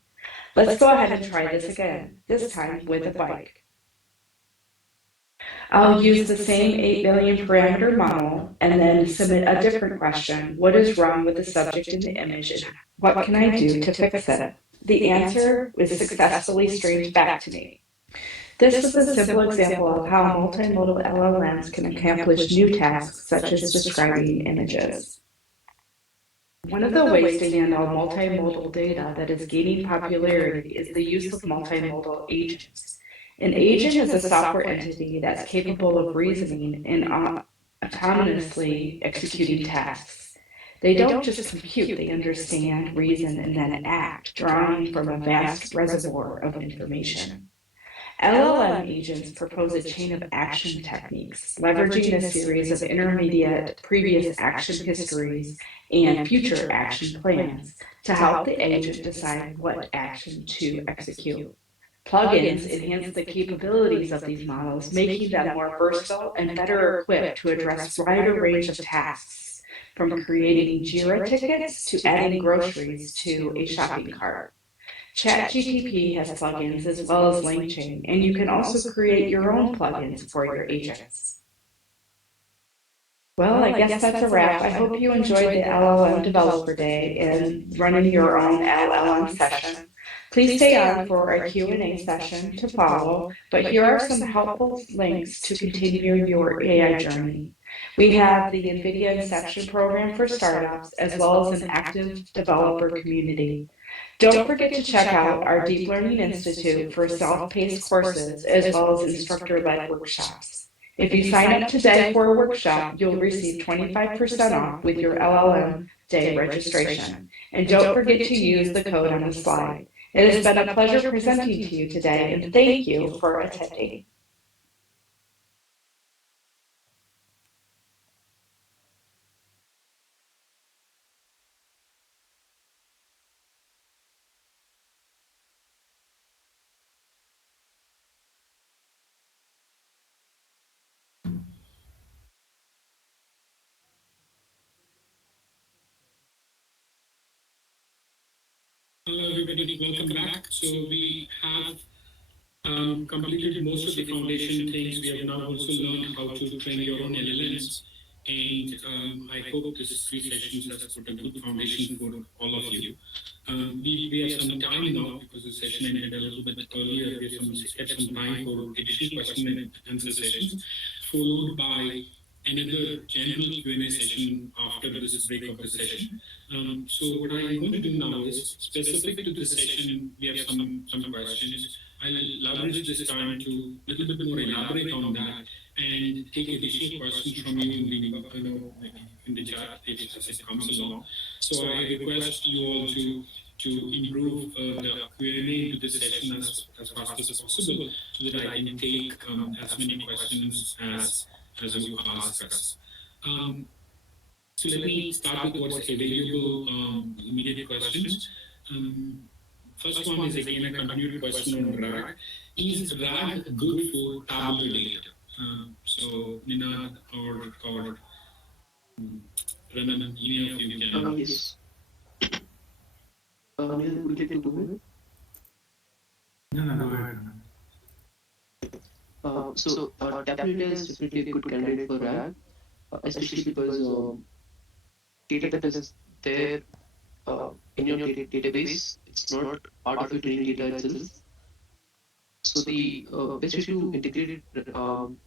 Let's go ahead and try this again, this time with a bike. I'll use the same 8 billion parameter model and then submit a different question. What is wrong with the subject in the image and what can I do to fix it? The answer was successfully streamed back to me. This was a simple example of how multimodal LLMs can accomplish new tasks such as describing images. One of the ways to handle multimodal data that is gaining popularity is the use of multimodal agents. An agent is a software entity that's capable of reasoning and autonomously executing tasks. They don't just compute, they understand, reason, and then act, drawing from a vast reservoir of information. LLM agents propose a chain of action techniques, leveraging a series of intermediate previous action histories and future action plans to help the agent decide what action to execute. Plugins enhance the capabilities of these models, making them more versatile and better equipped to address a wider range of tasks, from creating Jira tickets to adding groceries to a shopping cart. ChatGPT has plugins as well as LangChain, and you can also create your own plugins for your agents. Well, I guess that's a wrap. I hope you enjoyed the LLM Developer Day and running your own LLM session. Please stay on for a Q&A session to follow, but here are some helpful links to continue your AI journey. We have the NVIDIA Inception Program for startups, as well as an active developer community. Don't forget to check out our Deep Learning Institute for self-paced courses, as well as instructor-led workshops. If you sign up today for a workshop, you'll receive 25% off with your LLM Day registration. And don't forget to use the code on the slide. It has been a pleasure presenting to you today, and thank you for attending. everybody. Welcome back. So we have completed most of the foundation things. We have now also learned how to train your own LLMs. And I hope this three sessions has put a good foundation for all of you. We have some time now because the session ended a little bit earlier. We have some time for additional question and answer sessions, followed by another general Q&A session after this break of the session. So what I'm going to do now is specific to the session. We have some questions. I'll leverage this time to a little bit more elaborate on that and take additional questions from you in the chat as it comes along. So I request you all to improve the Q&A into this session as fast as possible so that I can take as many questions as you ask us. Um, so let me start with what's available immediate questions. Um, First one is again a continued question on RAG. Is RAG good for tabular data? So Ninad or Raman, any of you can. Yes. Neil, would you like to go ahead? No, no, go ahead. Tablet is definitely a good candidate for RAG, especially because data that is there in your database, it's not part of your training data itself. So the best way to integrate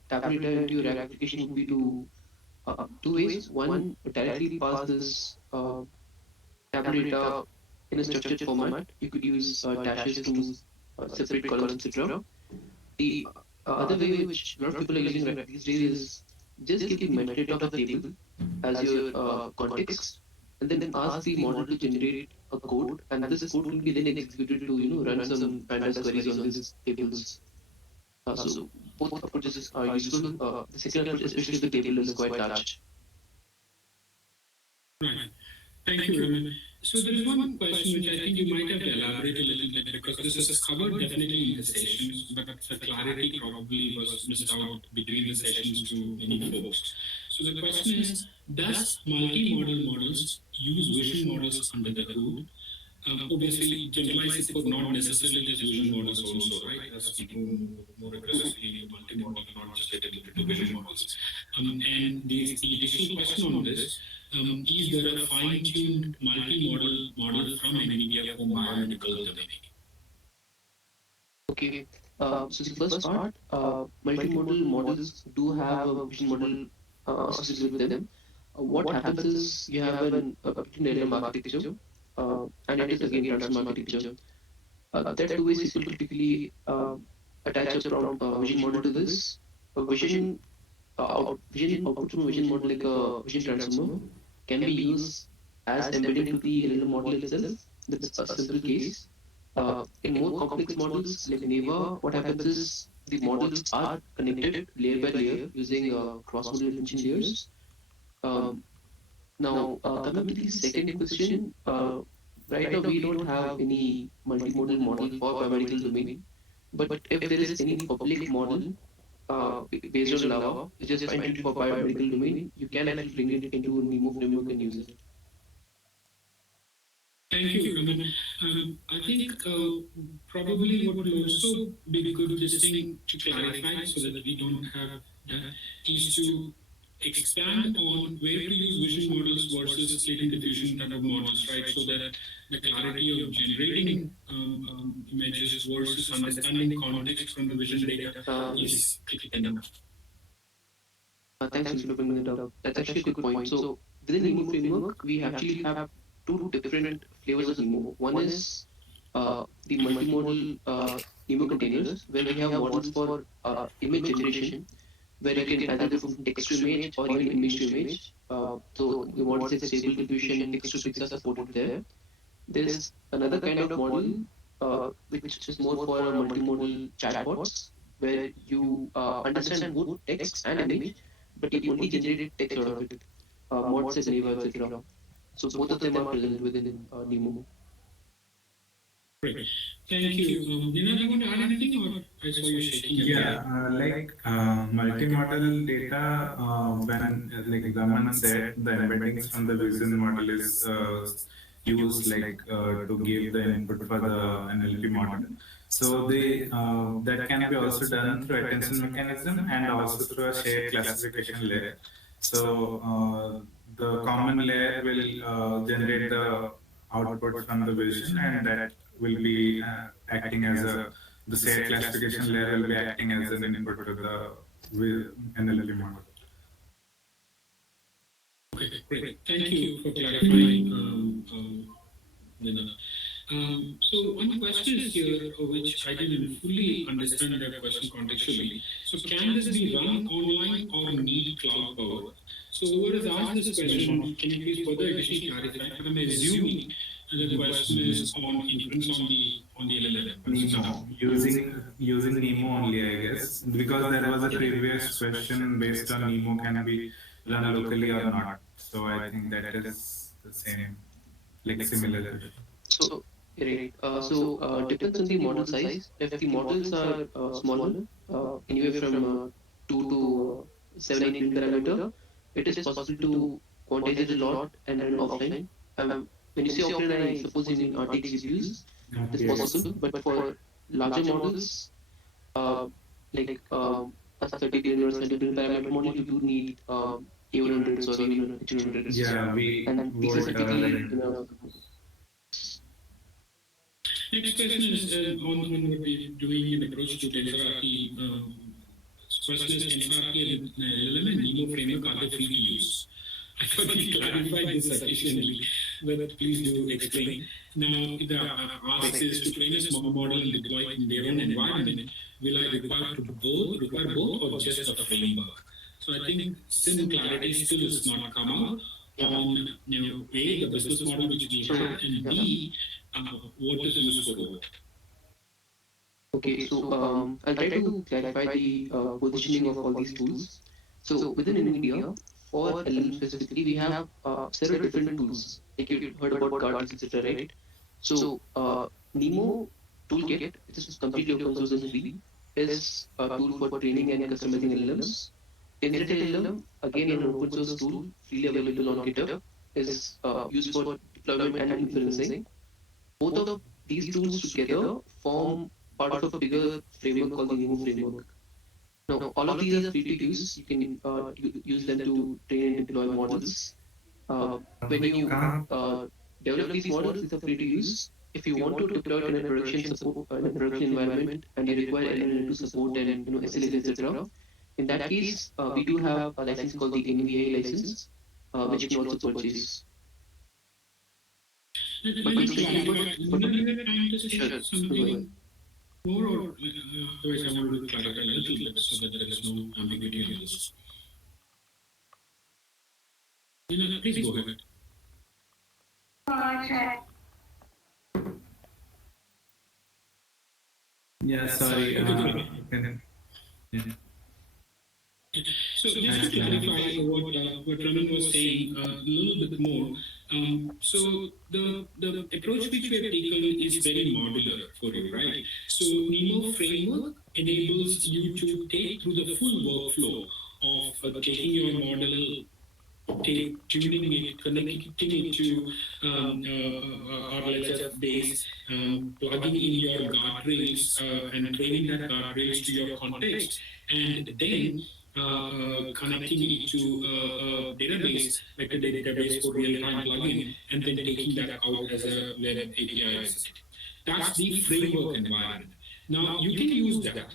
Tablet data into your RAG application would be to two ways. One, directly pass this Tablet data in a structured format. You could use dashes to separate columns, etc. The other way, which a lot of people are using right these days, is just give the metadata of the table as your context, and then ask the model to generate a code, and this code can be then executed to run some pandas queries on these tables. So both approaches are useful. The second approach, especially if the table is quite large. Right. Thank you, Raman. So there is one question which I think you might have to elaborate a little bit because this is covered definitely in the sessions, but the clarity probably was missed out between the sessions to many folks. So the question is, does multi-model models use vision models under the hood? Obviously, generalize it for not necessarily just vision models also, right? As we go more aggressively into multi-model, not just get limited to vision models. And the additional question on this, is there a fine-tuned multi-model model from NVIDIA for biomedical domain? Okay. So the first part, multimodal models do have a vision model associated with them. What happens is you have a built-in LLM architecture, and it is again transform architecture. There are two ways people typically attach a prompt vision model to this. A vision output from a vision model like a vision transformer can be used as embedding to the LLM model itself. That's a simple case. In more complex models like Neva, what happens is the models are connected layer by layer using cross-model attention layers. Um, Coming to the second question, right now we don't have any multimodal model for biomedical domain, but if there is any public model based on Lava, which is fine-tuned for biomedical domain, you can actually bring it into Nemo framework and use it. Thank you, Raman. I think probably what will also be good this thing to clarify so that we don't have that is to expand on where to use vision models versus latent diffusion type of models, right? So that the clarity of generating images versus understanding context from the vision data is clear enough. Thanks for bringing that up. That's actually a good point. So within Nemo framework, we actually have two different flavors of Nemo. One is the multimodal Nemo containers, where we have models for image generation, where you can either go from text to image or even image to image. So the models like stable diffusion, text to pixel are supported there. There's another kind of model which is more for multimodal chatbots, where you understand both text and image, but you only generated text out of it. Mods like Neva, etc. So both of them are present within Nemo. Great. Thank you. Nina, do you want to add anything or I saw you shaking your Yeah, head? multimodal data, when like Raman said, the embeddings from the vision model is use to give the input for the NLP model. So they that can be also done through attention mechanism and also through a shared classification layer. So the common layer will generate the output from the vision, and that will be acting as a the shared classification layer will be acting as an input to the NLP model. Okay, great. Thank you for clarifying, Nina. So one question is here, which I didn't fully understand that question contextually. So can this be run online or need cloud power? So whoever has asked this question, can you please further additionally clarify? But I'm assuming the question is on inference on the LLM. Nemo using Nemo only, I guess, because there was a previous question based on Nemo can be run locally or not. So I think that is the same, like similar question. So, right. Depends on the model size. If the models are smaller, anywhere from 2 to 7, 8 billion parameter, it is possible to quantize it a lot and run offline. When you say offline, I suppose you mean RTX GPUs. It is Yes. possible, but for larger models, uh, like a 30 billion or 70 billion parameter model, you do need A100s or even H100s. Yeah, we And these are would typically like. in a Next question is on what we're doing in approach to TensorRT. Question is TensorRT and LLM and Nemo framework, are they free to use? I thought you clarified this sufficiently, but please do explain. Now, the ask is to train a small model and deploy it in their own environment. Will I require both or just the framework? So I think some clarity still is not come out on A, the business model which we have, and B, what is used for what. Okay, I'll try to clarify the positioning of all these tools. So within NVIDIA, for LLM specifically, we have several different tools. Like you heard about guardrails, etc., right? So Nemo Toolkit, which is completely open source and free, is a tool for training and customizing LLMs. Instead LLM, again an open source tool, freely available on GitHub, is used for deployment and inferencing. Both of these tools together form part of a bigger framework called the Nemo framework. Now, all of these are free to use. You can use them to train and deploy models. When you develop these models, these are free to use. If you want to deploy it in a production support in a production environment and you require LLM to support and SLAs, etc., in that case, we do have a license called the NVIA license, which you can also purchase. Let But me basically, clarify. Nina, do you have time to say sure, go ahead. something more, or otherwise I wanted to clarify a little bit so that there is no ambiguity on this. Nina, please go ahead. Yeah, sorry. Yeah. So just to clarify what Raman was saying a little bit more, so the approach which we have taken is very modular for you, right? So Nemo framework enables you to take through the full workflow of taking your model, tuning it, connecting it to RLHF base, plugging in your guardrails and training that guardrails to your context, and then connecting it to a database, like a database for real-time plugin, and then taking that out as a web API visit. That's the framework environment. Now, you can use that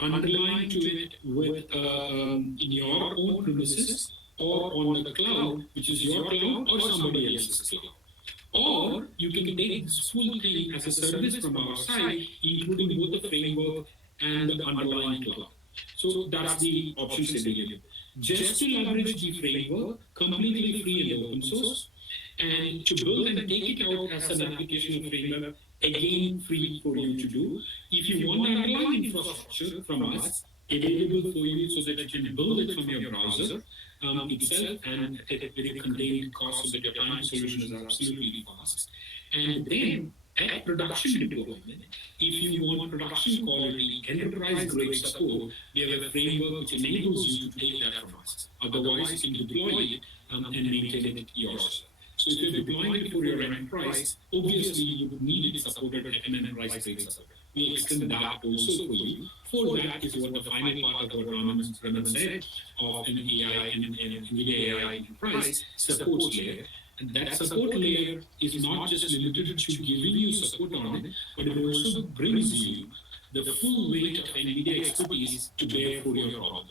underlying to it with in your own premises or on the cloud, which is your cloud or somebody else's cloud. Or you can take this full thing as a service from our side, including both the framework and the underlying cloud. So that's the options available. Just to leverage the framework, completely free and open source, and to build and take it out as an application of framework, again free for you to do. If you want the underlying infrastructure from us, available for you so that you can build it from your browser itself and at a very contained cost so that your time to solution is absolutely fast. And then at production deployment, if you want production quality, enterprise grade support, we have a framework which enables you to take that from us. Otherwise, you can deploy it and maintain it yourself. So if you're deploying it for your enterprise, obviously you would need it supported at an enterprise grade support. We extend that also for you. For that is what the final part of what Raman said of an AI and NVIDIA AI enterprise supports layer. And that support layer is not just limited to giving you support on it, but it also brings you the full weight of NVIDIA expertise to bear for your problem.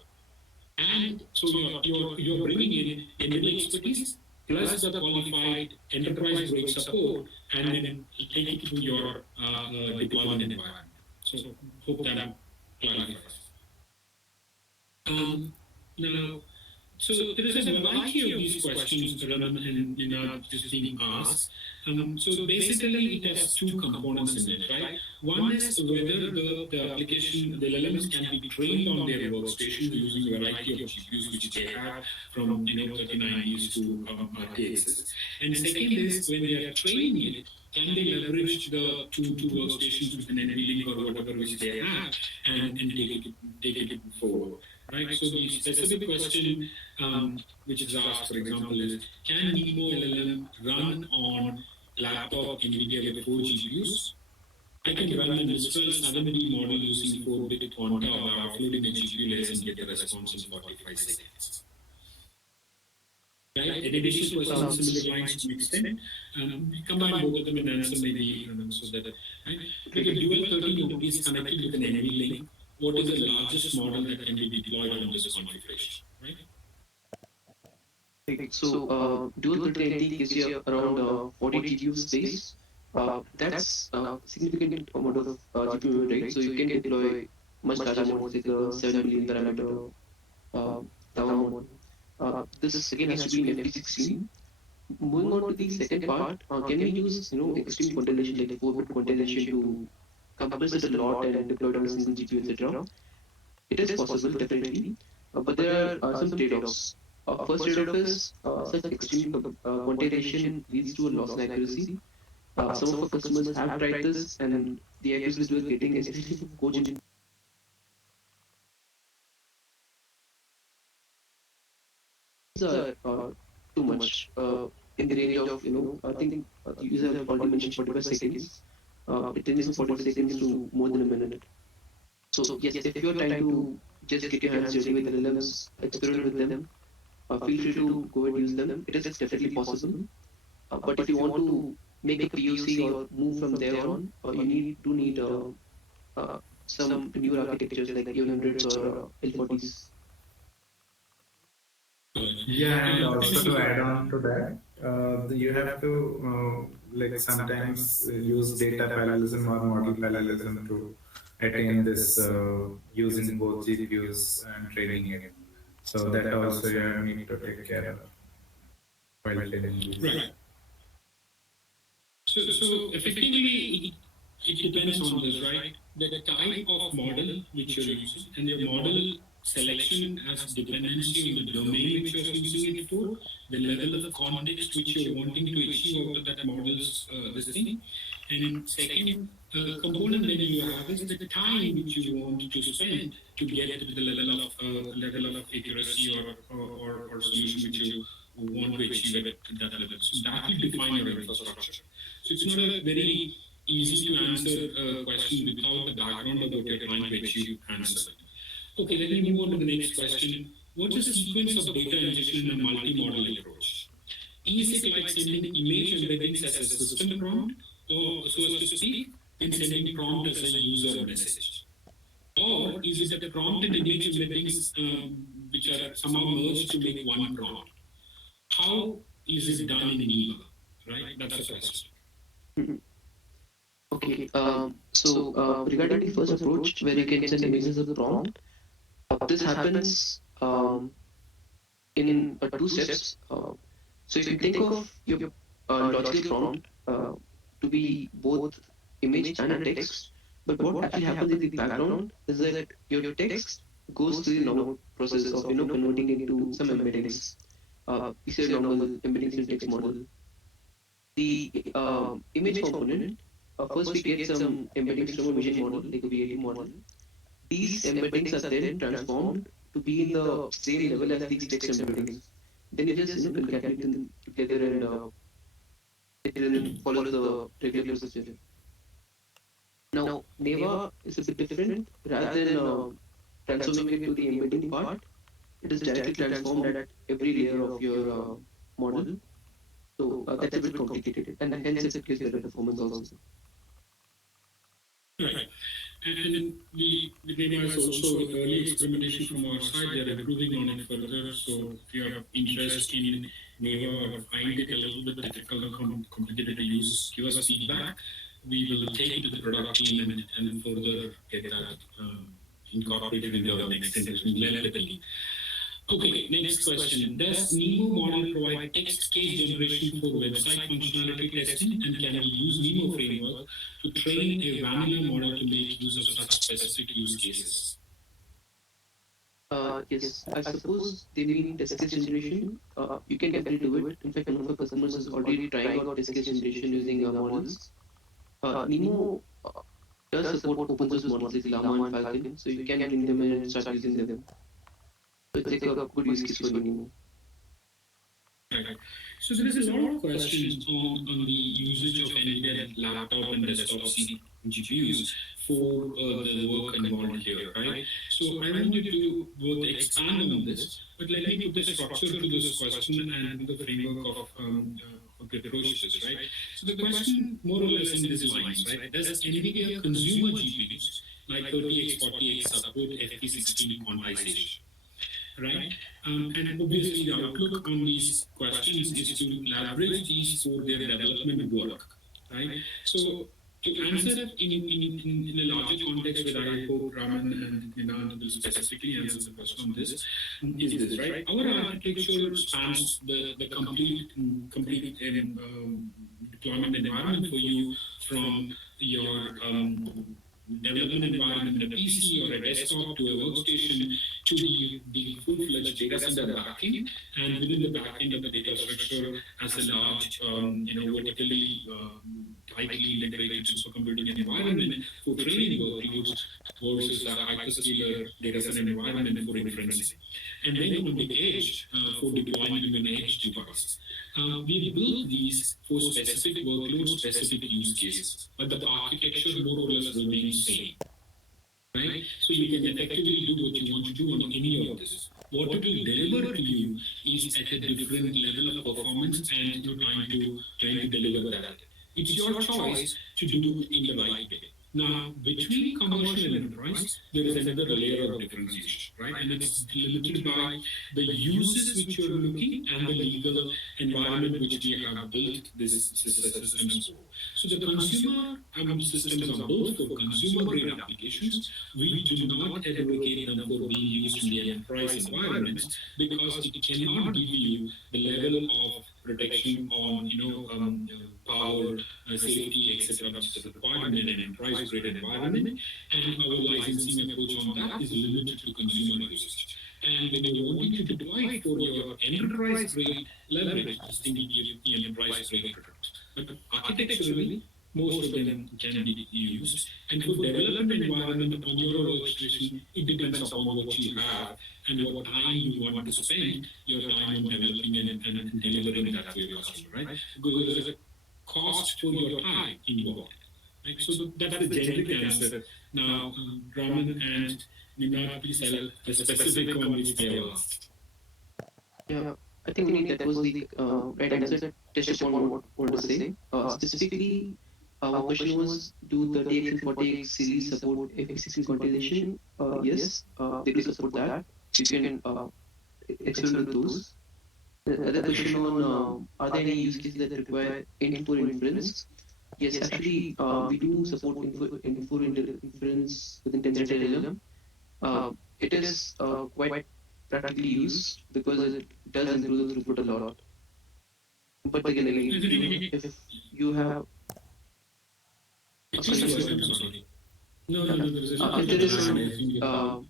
And so you're bringing in NVIDIA expertise plus the qualified enterprise grade support, and then take it to your deployment environment. So hope that clarifies. Now, so there is a variety of these questions, Raman, and just being asked. So basically, it has two components in it, right? One is whether the application, the LLMs can be trained on their workstation using a variety of GPUs which they have, from 3090s to RTXs. And second is when they are training it, can they leverage the two workstations with an NVLink or whatever which they have, and take it forward, right? So the specific question which is asked, for example, is can Nemo LLM run on laptop NVIDIA with 4 GPUs? I can run the Mistral 7D model using 4-bit quanta by offloading a GPU less and get the response in 45 seconds. Right? An additional question, similar lines to extent. We combine both of them and answer maybe so that right? With a dual 13 is connected with an NVLink, what is the largest model that can be deployed on this configuration? Right? Right. So, dual 3090 gives you around 40 GPU space. That's a significant amount of GPU memory, right? So you can deploy much larger modes like 7 billion parameter Java mode. This again has to be in FP16. Moving on to the second part, can we use extreme quantization like 4-bit quantization to compress it a lot and deploy it on a single GPU, etc.? It is possible, definitely, but there are some trade-offs. First trade-off is such extreme quantization leads to a loss in accuracy. Some of our customers have tried this, and the accuracy they were getting, especially for code engineering, are too much in the range of I think the user have already mentioned 45 seconds. It ranges from 45 seconds to more than a minute. So yes, if you're trying to just get your hands dirty with LLMs, experiment with them, feel free to go and use them. It is definitely possible. But if you want to make a POC or move from there on, do need some newer architectures like A100s or L40s. Yeah, and also to add on to that, you have to like sometimes use data parallelism or model parallelism to attain this using both GPUs and training it. So that also you need to take care of while training these. Right. So effectively, it depends on this, right? The type of model which you're using and your model selection has dependency on the domain which you're using it for, the level of context which you're wanting to achieve out of that model's this thing. And second component that you have is the time which you want to spend to get to the level of accuracy or solution which you want to achieve at that level. So that will define your infrastructure. So it's not a very easy to answer question without the background of what you're trying to achieve answer. Okay, let me move on to the next question. What is the sequence of data ingestion in a multi-model approach? Is it like sending image embeddings as a system prompt, or so as to speak, and sending prompt as a user message? Or is it a prompt and image embeddings which are somehow merged to make one prompt? How is it done in NEMA? Right? That's the question. Okay. Regarding the first approach, where you can send images as a prompt, this happens in two steps. So if you think of your logical prompt to be both image and text, but what actually happens in the background is that your text goes through the normal process of converting into some embeddings. These are normal embeddings in text model. The image component, first we get some embeddings from a vision model, like a VAT model. These embeddings are then transformed to be in the same level as these text embeddings. Then you just concatenate them together and it then follows the regular procedure. Now, Neva is a bit different. Rather than transforming it to the embedding part, it is directly transformed at every layer of your model. So that's a bit complicated, and hence it gives better performance also. Right. And the Nema is also early experimentation from our side. They are improving on it further. So if you have interest in Neva or find it a little bit difficult or complicated to use, give us feedback. We will take it to the product team and further get that incorporated into our next generation inevitably. Okay, next question. Does Nemo model provide text case generation for website functionality testing? And can we use Nemo framework to train a vanilla model to make use of such specific use cases? Yes, I suppose they mean test case generation. You can definitely do it. In fact, one of our customers is already trying out test case generation using models. Nemo does support open source models like Llama and Falcon, so you can bring them in and start using them. So it's like a good use case for Nemo. Right. So there is a lot of questions on the usage of NVIDIA laptop and desktop GPUs for the work involved here, right? So I wanted to both expand on this, but let me put the structure to this question and the framework of the approach to this, right? So the question more or less in these lines, right? Does NVIDIA consumer GPUs like 30x, 40x support FP16 quantization? Right? And obviously, the outlook on these questions is to leverage these for their development work, right? So, to answer it in a larger context, where I hope Raman and Ninad will specifically answer the question on this, is this, right? Our architecture spans the complete deployment environment for you from your development environment in a PC or a desktop to a workstation to the full-fledged data center backend, and within the backend of the data structure as a large, vertically tightly integrated supercomputing environment for training workloads versus a hyperscaler data center environment for inferencing. And then on the edge, for deploying them in edge device. We built these for specific workloads, specific use cases, but the architecture more or less remains same, right? So you can effectively do what you want to do on any of this. What it will deliver to you is at a different level of performance, and you're trying to deliver that. It's your choice to do it in the right way. Now, between commercial and enterprise, there is another layer of differentiation, right? And it's limited by the uses which you're looking and the legal environment which we have built this systems for. So the consumer systems are built for consumer grade applications. We do not advocate them for being used in the enterprise environments because it cannot give you the level of protection on power, safety, etc., which is required in an enterprise grade environment. And our licensing approach on that is limited to consumer usage. And when you're wanting to deploy it for your enterprise grade leverage, this thing will give the enterprise grade products. But architecturally, most of them can be used. And for development environment on your workstation, it depends upon what you have and what time you want to spend your time on developing and delivering that to your customer, right? Because there is a cost for your time involved. Right? So that's the generic answer. Now, Raman and Ninad, please tell the specific one which they have asked. Yeah, I think Nick, that was the right answer. Touched upon what I wanted to say. Specifically, our question was, do the DX and 40X series support FX16 quantization? Yes, they do support that. So you can experiment with those. The other question on are there any use cases that require info inference? Yes, actually, we do support inference within Tensor LLM. It is quite practically used because it does improve the throughput a lot. But again, if you have Please go ahead, I'm sorry. No, there is a if there is some lag.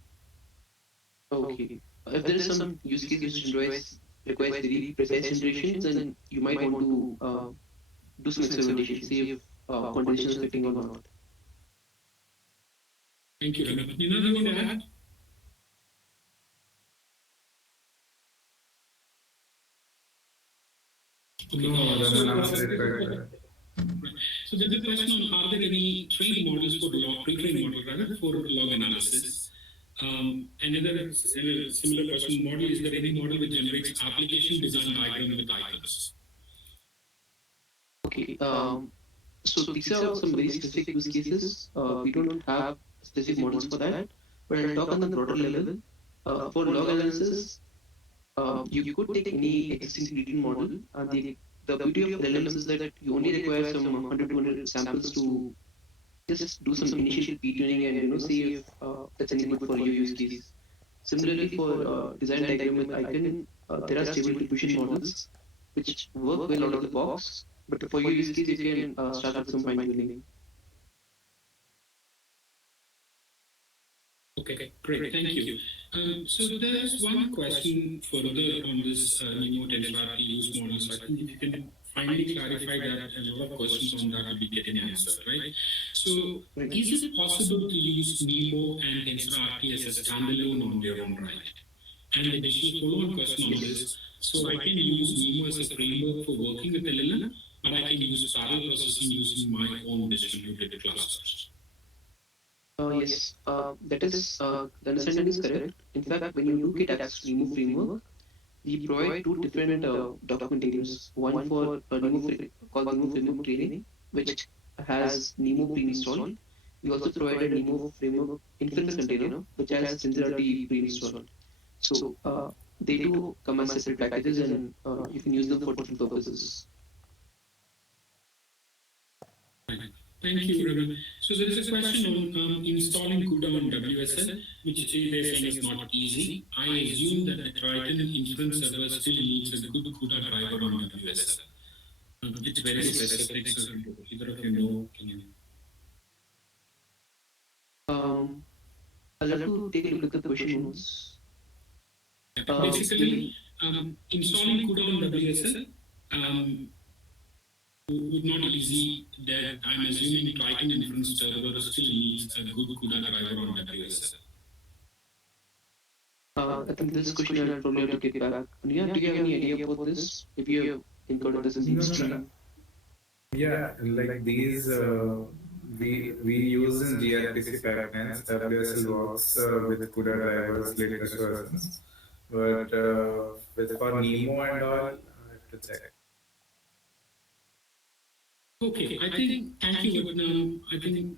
okay, if there is some use case which requires very precise generations, then you might want to do some experimentation, see if quantization is fitting or not. Thank you, Raman. Ninad, you want to add? Okay. No, the So, answer is right. right. So there's a question on, are there any trained models for log, pre-trained model rather, for log analysis? Another similar question, model, is there any model which generates application design diagram with icons? Okay. So these are some very specific use cases. We don't have specific models for that, but I'll talk on the broader level. For log analysis, you could take any existing 3D model, and the beauty of LLMs is that you only require some 100 to 200 samples to just do some initial p-tuning and see if that's any good for your use case. Similarly, for design diagram with icon, there are stable diffusion models which work well out of the box. But for your use case, you can start with some fine tuning. Okay, great, thank you. So there's one question further on this new TensorRT use models. I think if you can finally clarify that, a lot of questions on that will be getting answered, right? So is it possible to use NEMO and TensorRT as a standalone on their own right? And the additional follow-on question on this, so I can use NEMO as a framework for working with LLM, but I can use parallel processing using my own distributed clusters. Yes, that is the understanding is correct. In fact, when you do get access to Nemo framework, we provide two different document. One for called Nemo framework training, which has Nemo pre-installed. We also provided a Nemo framework inference container, which has TensorRT pre-installed. So they do come as separate packages, and you can use them for different purposes. Right. Thank you, Raman. So there is a question on installing CUDA on WSL, which they're saying is not easy. I assume that the Triton inference server still needs a good CUDA driver on WSL. It's very specific, so either of you know, can you? Um, I'll have to take a look at the question once. Basically, installing CUDA on WSL would not easy. That I'm assuming Triton inference server still needs a good CUDA driver on WSL. I think this question I'll probably have to get back. Anuya, do you have any idea about this? If you have encountered this in the stream? Yeah, like these we use in gRPC pipelines. WSL works with CUDA drivers, latest versions, but with for Nemo and all, I have to check. Okay, I think, thank you, but I think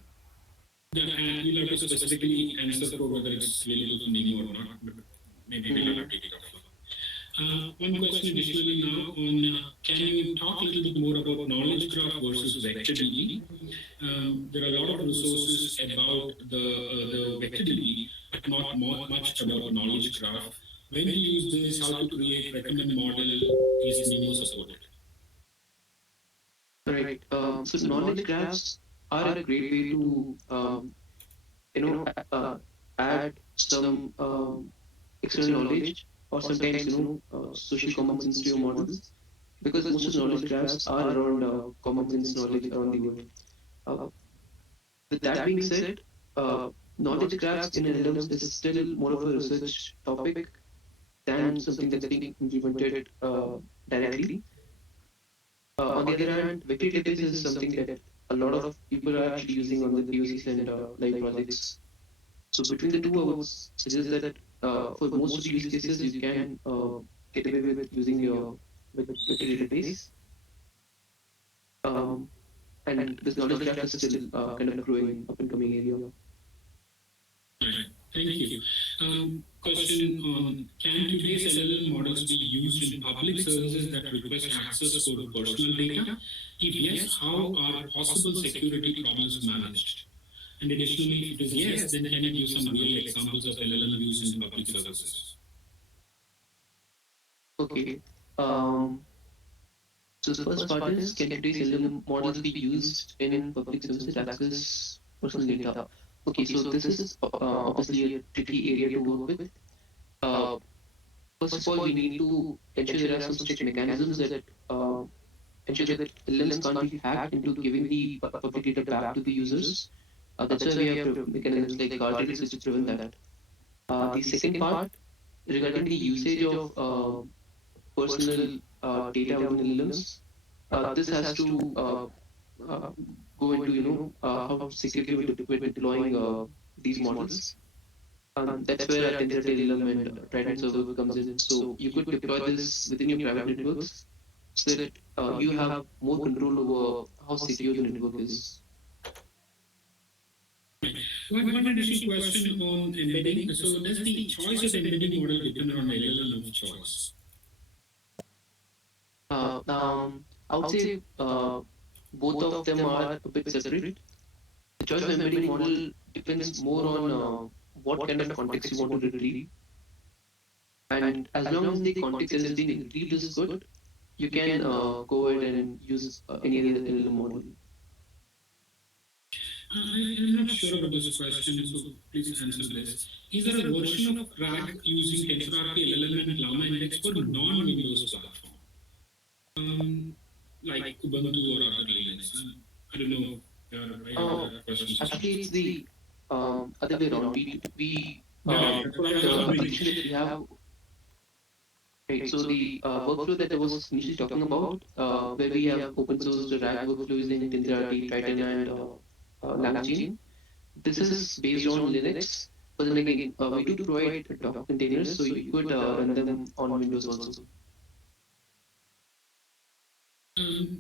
that you'll have to specifically answer for whether it's available to Nemo or not, but maybe we'll have to take it offline. One question additionally now on, can you talk a little bit more about knowledge graph versus vector DB? There are a lot of resources about the vector DB, but not much about knowledge graph. When to use this, how to create, recommend model, is Nemo supported? Right. So knowledge graphs are a great way to add some external knowledge or sometimes social common sense to your models because most of the knowledge graphs are around common sense knowledge around the world. Uh, with that being said, knowledge graphs in LLMs is still more of a research topic than something that's being implemented directly. On the other hand, vector database is something that a lot of people are actually using on the POCs and live projects. So between the two, I would suggest that for most of the use cases, you can get away with using your vector database. Um, and this knowledge graph is still kind of growing up and coming area. Right. Thank you. Question on, can today's LLM models be used in public services that request access for personal data? If yes, how are possible security problems managed? And additionally, if it is yes, then can you give some real examples of LLM use in public services? Okay. So the first part is, can today's LLM models be used in public services that access personal data? Okay, so this is obviously a tricky area to work with. Uh, First of all, we need to ensure there are some strict mechanisms that ensure that LLMs can't be hacked into giving the public data back to the users. That's why we have mechanisms like guardrails which prevent that. The second part regarding the usage of personal data within LLMs, This has to uh, go into how securely we're deploying these models. That's where our TensorFlow LLM and Trident server comes in. So you could deploy this within your private networks so that you have more control over how secure the network is. One additional question on embedding. So, does the choice of embedding model depend on LLM of choice? I would say both of them are a bit separate. The choice of embedding model depends more on what kind of context you want to retrieve. And as long as the context that is being retrieved is good, you can go ahead and use any other LLM model. I'm not sure about this question, so please answer this. Is there a version of RAG using TensorRT, LLM, and Llama Index for non-Windows platform, like Ubuntu or other Linux? I don't know. I have questions. Actually, it's the other way around. We Yeah, that's what I was the wondering. application that we have. Right. So the workflow that I was initially talking about, where we have open source the RAG workflow using TensorRT, Triton, and LangChain. This is based on Linux, but then again, we do provide Docker containers, so you could run them on Windows also.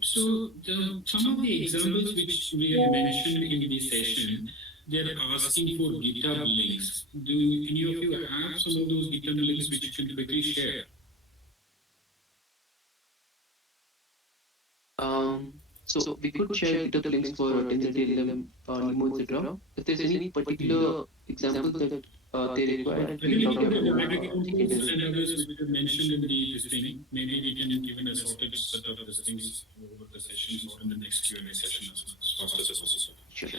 Some of the examples which we have mentioned in this session, they're asking for GitHub links. Do any of you have some of those GitHub links which you can quickly share? So we could share GitHub links for TensorFlow, LLM, Limo, etc. If there's any particular example that they require, I I'd think be if you happy could to drag take it examples in. and others which we have mentioned in this thing, maybe we can give an assorted set of these things over the sessions or in the next Q&A session as fast as possible. Sure.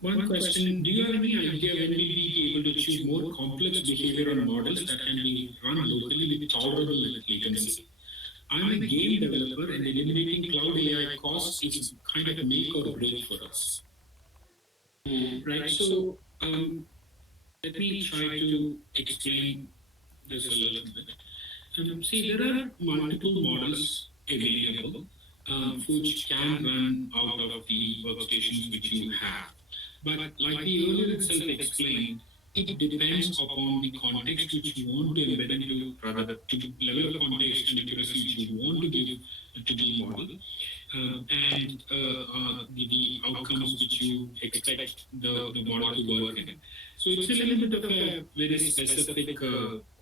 One question, do you have any idea when we'll be able to achieve more complex behavioral models that can be run locally with tolerable latency? I'm a game developer and eliminating cloud AI costs is kind of a make or break for us. Right, so let me try to explain this a little bit. See, there are multiple models available which can run out of the workstations which you have. But like the earlier itself explained, it depends upon the context which you want to embed into, rather the level of context and accuracy which you want to give to the model, and the outcomes which you expect the model to work in. So it's a little bit of a very specific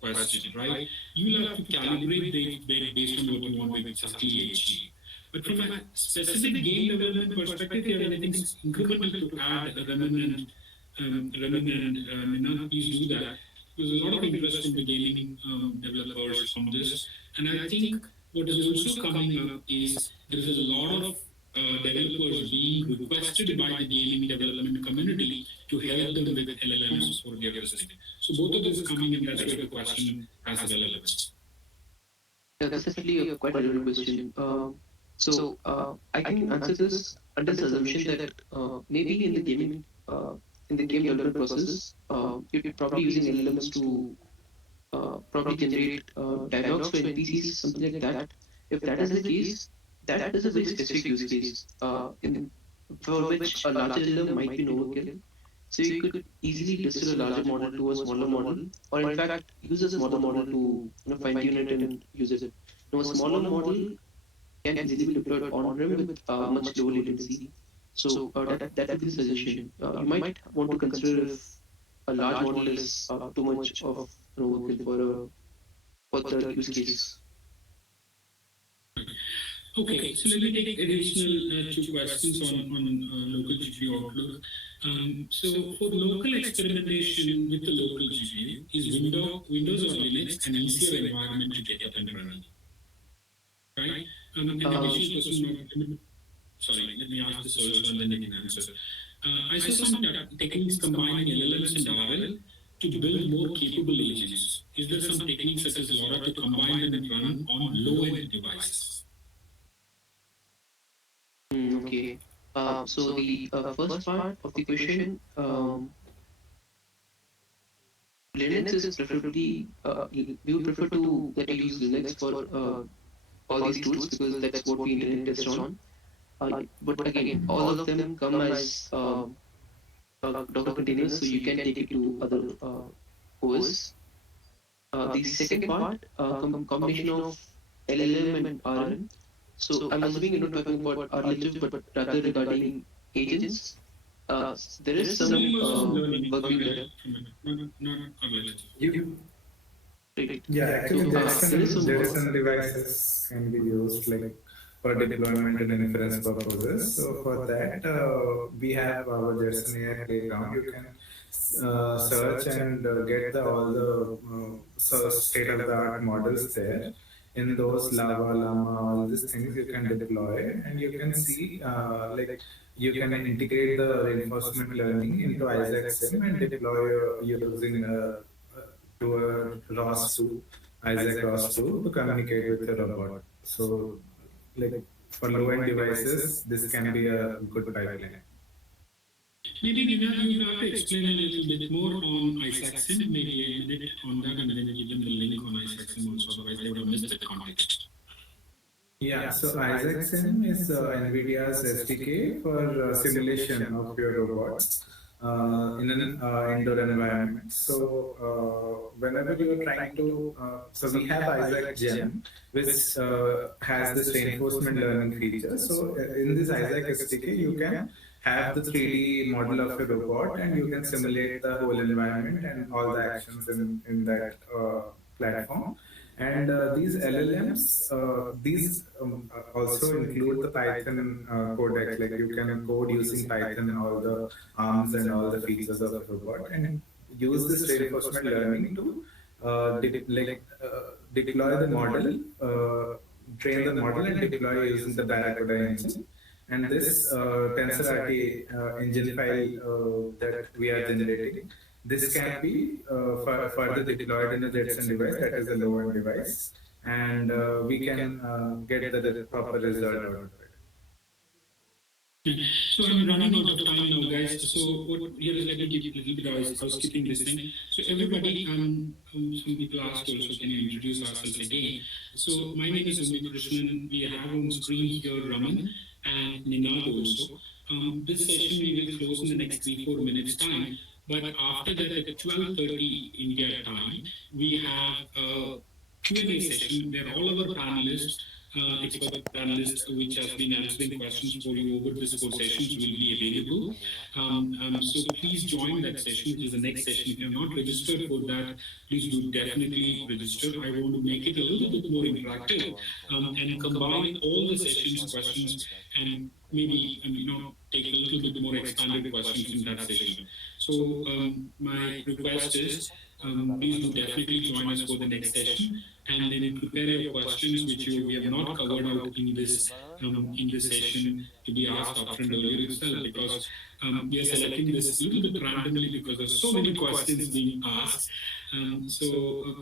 question, right? You'll have to calibrate based on what you want to exactly achieve. But from a specific game development perspective, if you have anything incremental to add, Raman and Nina, please do that. There's a lot of interest from the gaming developers on this. And I think what is also coming up is there is a lot of developers being requested by the gaming development community to help them with LLMs for their system. So both of this is coming in, that's where the question has relevance. Yeah, that's actually a quite relevant question. I can answer this under the assumption that maybe in the game development process, you're probably using LLMs to probably generate dialogues for NPCs, something like that. If that is the case, that is a very specific use case for which a larger LLM might be an overkill. So you could easily distill a larger model to a smaller model, or in fact, use a smaller model to fine tune it and use it. Now, a smaller model can easily be deployed on-prem with much lower latency. So that would be the suggestion. You might want to consider if a large model is too much of an overkill for the use case. Okay, so let me take additional two questions on local GPU outlook. So for local experimentation with the local GPU, is Windows or Linux an easier environment to get up and running? Right? And additional question, sorry, let me ask this also and then you can answer. I saw some techniques combining LLMs and RL to build more capable agents. Is there some techniques such as LoRa to combine them and run on low-end devices? Okay. So the first part of the question, Linux is preferably we would prefer to that you use Linux for all these tools because that's what we intended test on. But again, all of them come as Docker containers, so you can take it to other OS. The second part, combination of LLM and RM. So I'm assuming you're not talking about RLHF, but rather regarding agents. There is some Learning machine learning, work being done. not relative. You Right. Yeah, actually, So there is some work. Jetson devices can be used like for deployment and inference purposes. So for that, we have our Jetson AI playground. You can search and get all the state of the art models there. In those Lava, Llama, all these things you can deploy, and you can see like you can integrate the reinforcement learning into Isaac Sim and deploy using to a ROS 2, Isaac ROS 2 to communicate with the robot. So, like for low end devices, this can be a good pipeline. Maybe Nina, you have to explain a little bit more on Isaacson, maybe a minute on that, and then give them the link on Isaacson also, otherwise they would have missed the context. Yeah, so Isaac Sim is NVIDIA's SDK for simulation of your robots in an indoor environment. So, whenever you are trying to, so we have Isaac Gem, which has this reinforcement learning feature. So, in this Isaac SDK, you can have the 3D model of a robot and you can simulate the whole environment and all the actions in that platform. And these LLMs, these also include the Python codec. Like you can code using Python all the arms and all the features of a robot, and use this reinforcement learning to deploy the model, train the model, and deploy using the Barracuda engine. And this TensorRT engine file that we are generating, this can be further deployed in a Jetson device that is a low-end device, and we can get the proper result out of it. So I'm running out of time now, guys. So what here is, let me give you a little bit of housekeeping this thing. So everybody, some people asked also, can you introduce ourselves again? So my name is Umi Krishnan. We have on screen here Raman and Ninad also. This session we will close in the next 3-4 minutes time. But after that, at 12:30 India time, we have a Q&A session where all our panelists, expert panelists, which has been answering questions for you over these 4 sessions, will be available. So please join that session, which is the next session. If you have not registered for that, please do definitely register. I want to make it a little bit more interactive and combine all the sessions, questions, and maybe take a little bit more expanded questions in that session. So my request is, please do definitely join us for the next session, and then prepare your questions which we have not covered out in this session to be asked upfront earlier itself, because we are selecting this a little bit randomly because there's so many questions being asked. So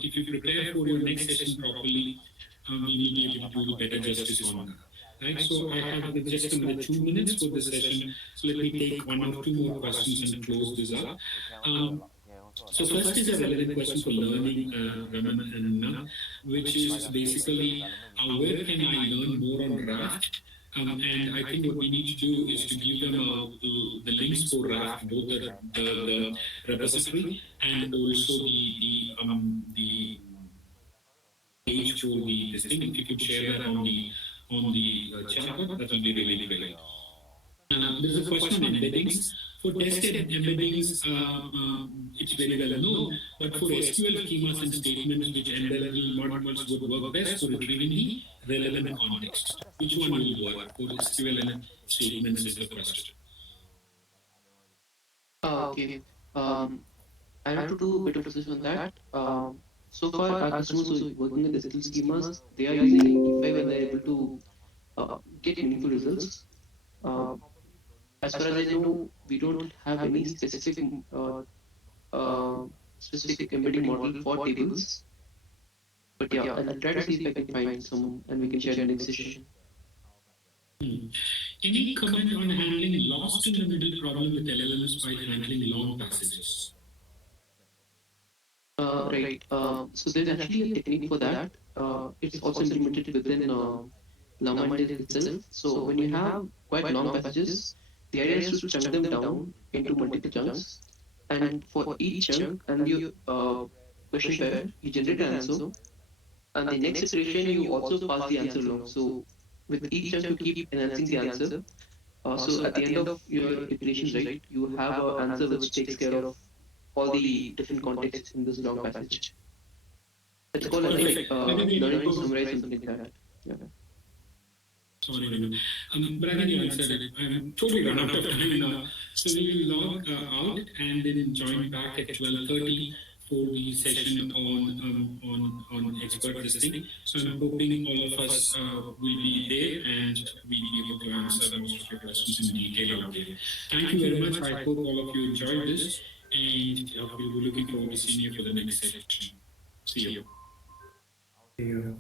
if you prepare for your next session properly, we will be able to do better justice on that. Right, so I have just another 2 minutes for this session. So let me take 1 or 2 more questions and close this up. So first is a relevant question for learning, Raman and Nina, which is basically, where can I learn more on Raft? And I think what we need to do is to give them the links for Raft, both the repository and also the page for the this thing. If you could share that on the chat, that will be really great. There's a question on embeddings. For tested embeddings, it's very well known, but for SQL schemas and statements, which LLM models would work best for retrieving the relevant context. Which one will work for SQL and statements is the question. Okay. I have to do a bit of research on that. So far, our customers who are working with digital schemas, they are using MD5 and they're able to get meaningful results. As far as I know, we don't have any specific embedding model for tables. But yeah, I'll try to see if I can find some and we can share in the next session. Any comment on handling lost in the middle problem with LLMs by handling long passages? Right. So there's actually a technique for that. It's also implemented within Llama Intel itself. So when you have quite long passages, the idea is to chunk them down into multiple chunks, and for each chunk and the question fed, you generate an answer, and the next iteration you also pass the answer along. So with each chunk, you keep enhancing the answer. So at the end of your iterations, right, you have an answer which takes care of all the different contexts in this long passage. It's called as like Perfect. I think we learning to both. summarize something like that. Yeah. Sorry, Raman. But I think you answered it. I'm totally run out of time now. So we will log out and then join back at 12:30 for the session on expert listening. So I'm hoping all of us will be there and we'll be able to answer most of your questions in detail out there. Thank you very much. I hope all of you enjoyed this, and we'll be looking forward to seeing you for the next session. See you. See you.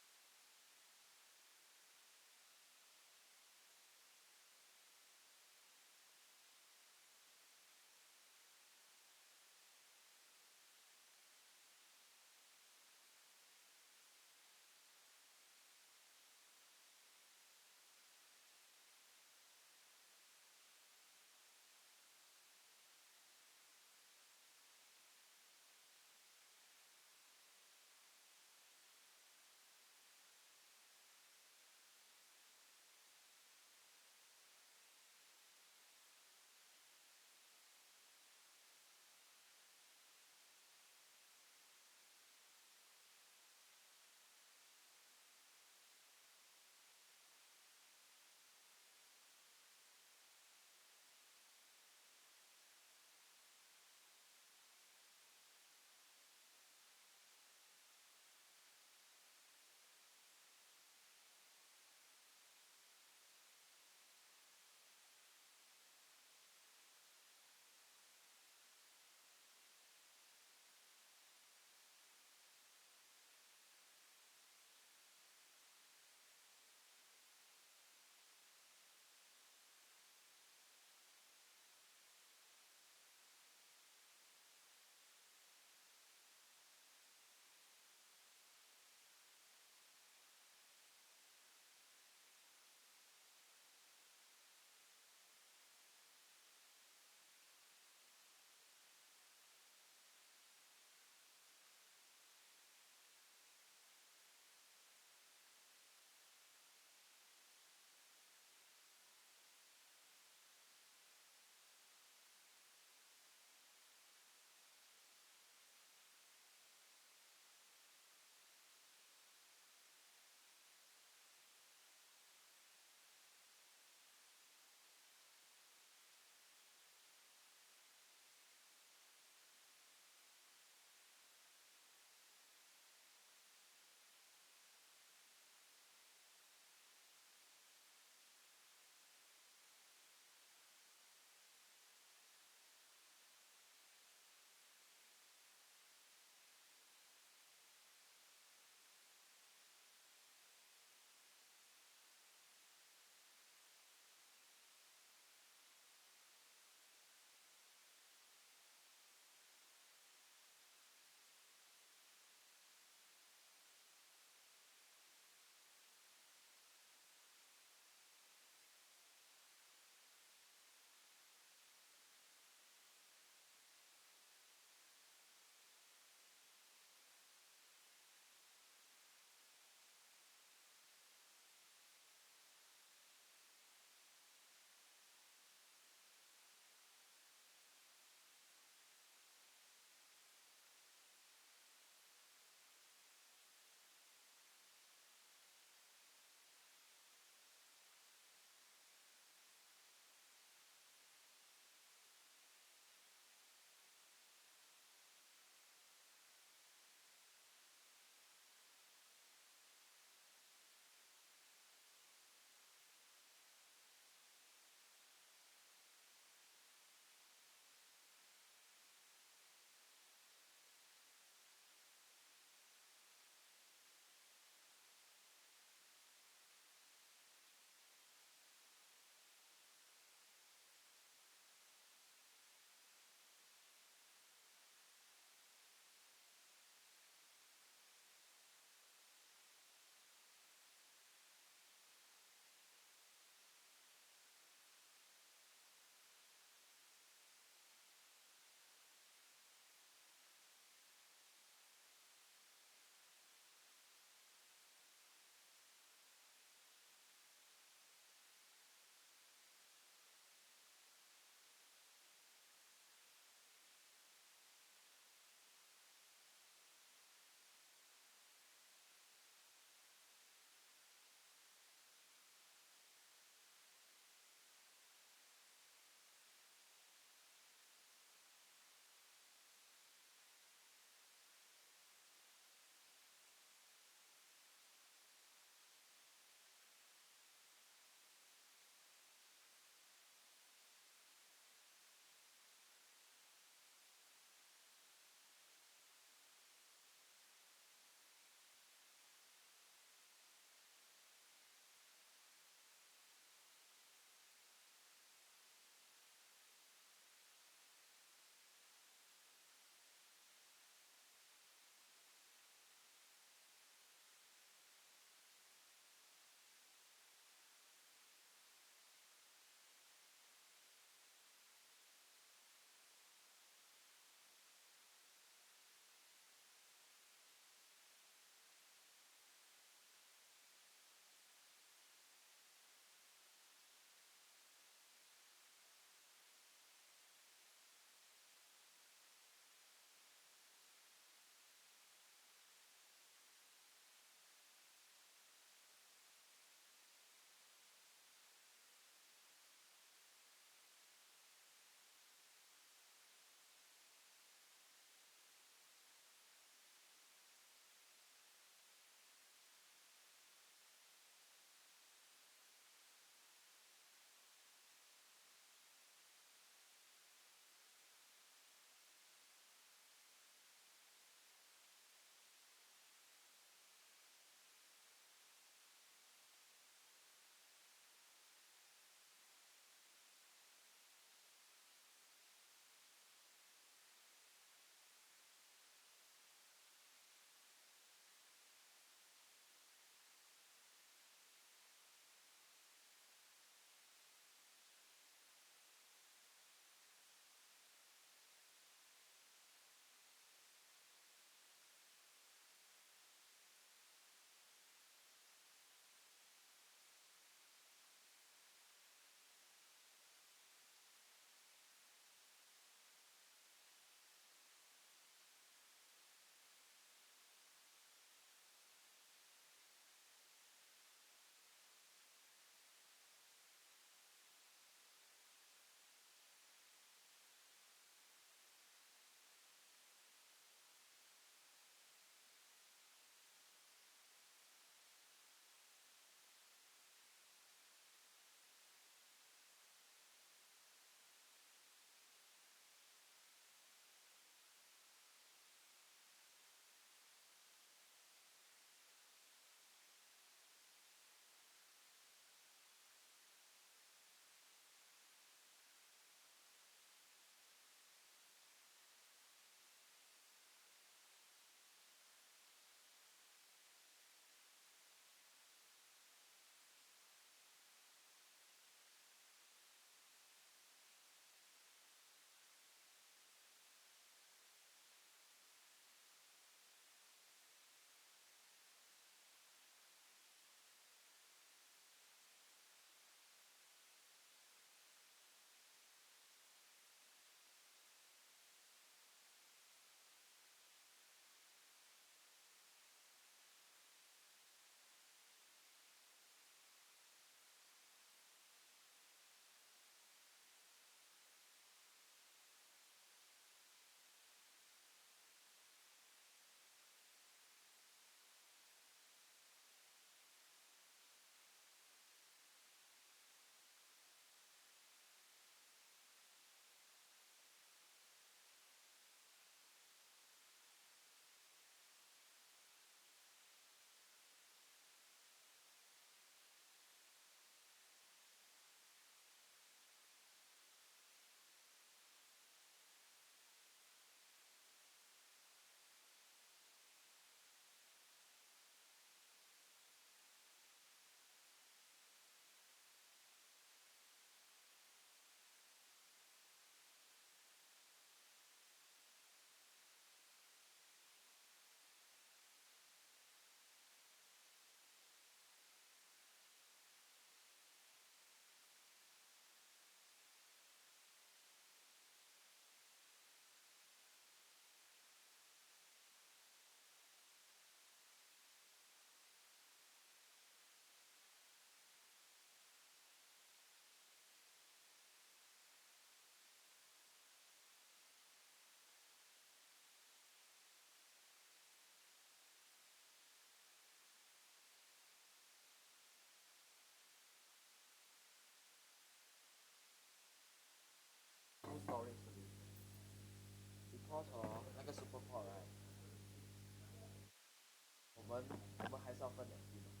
我们还是要分两句嘛。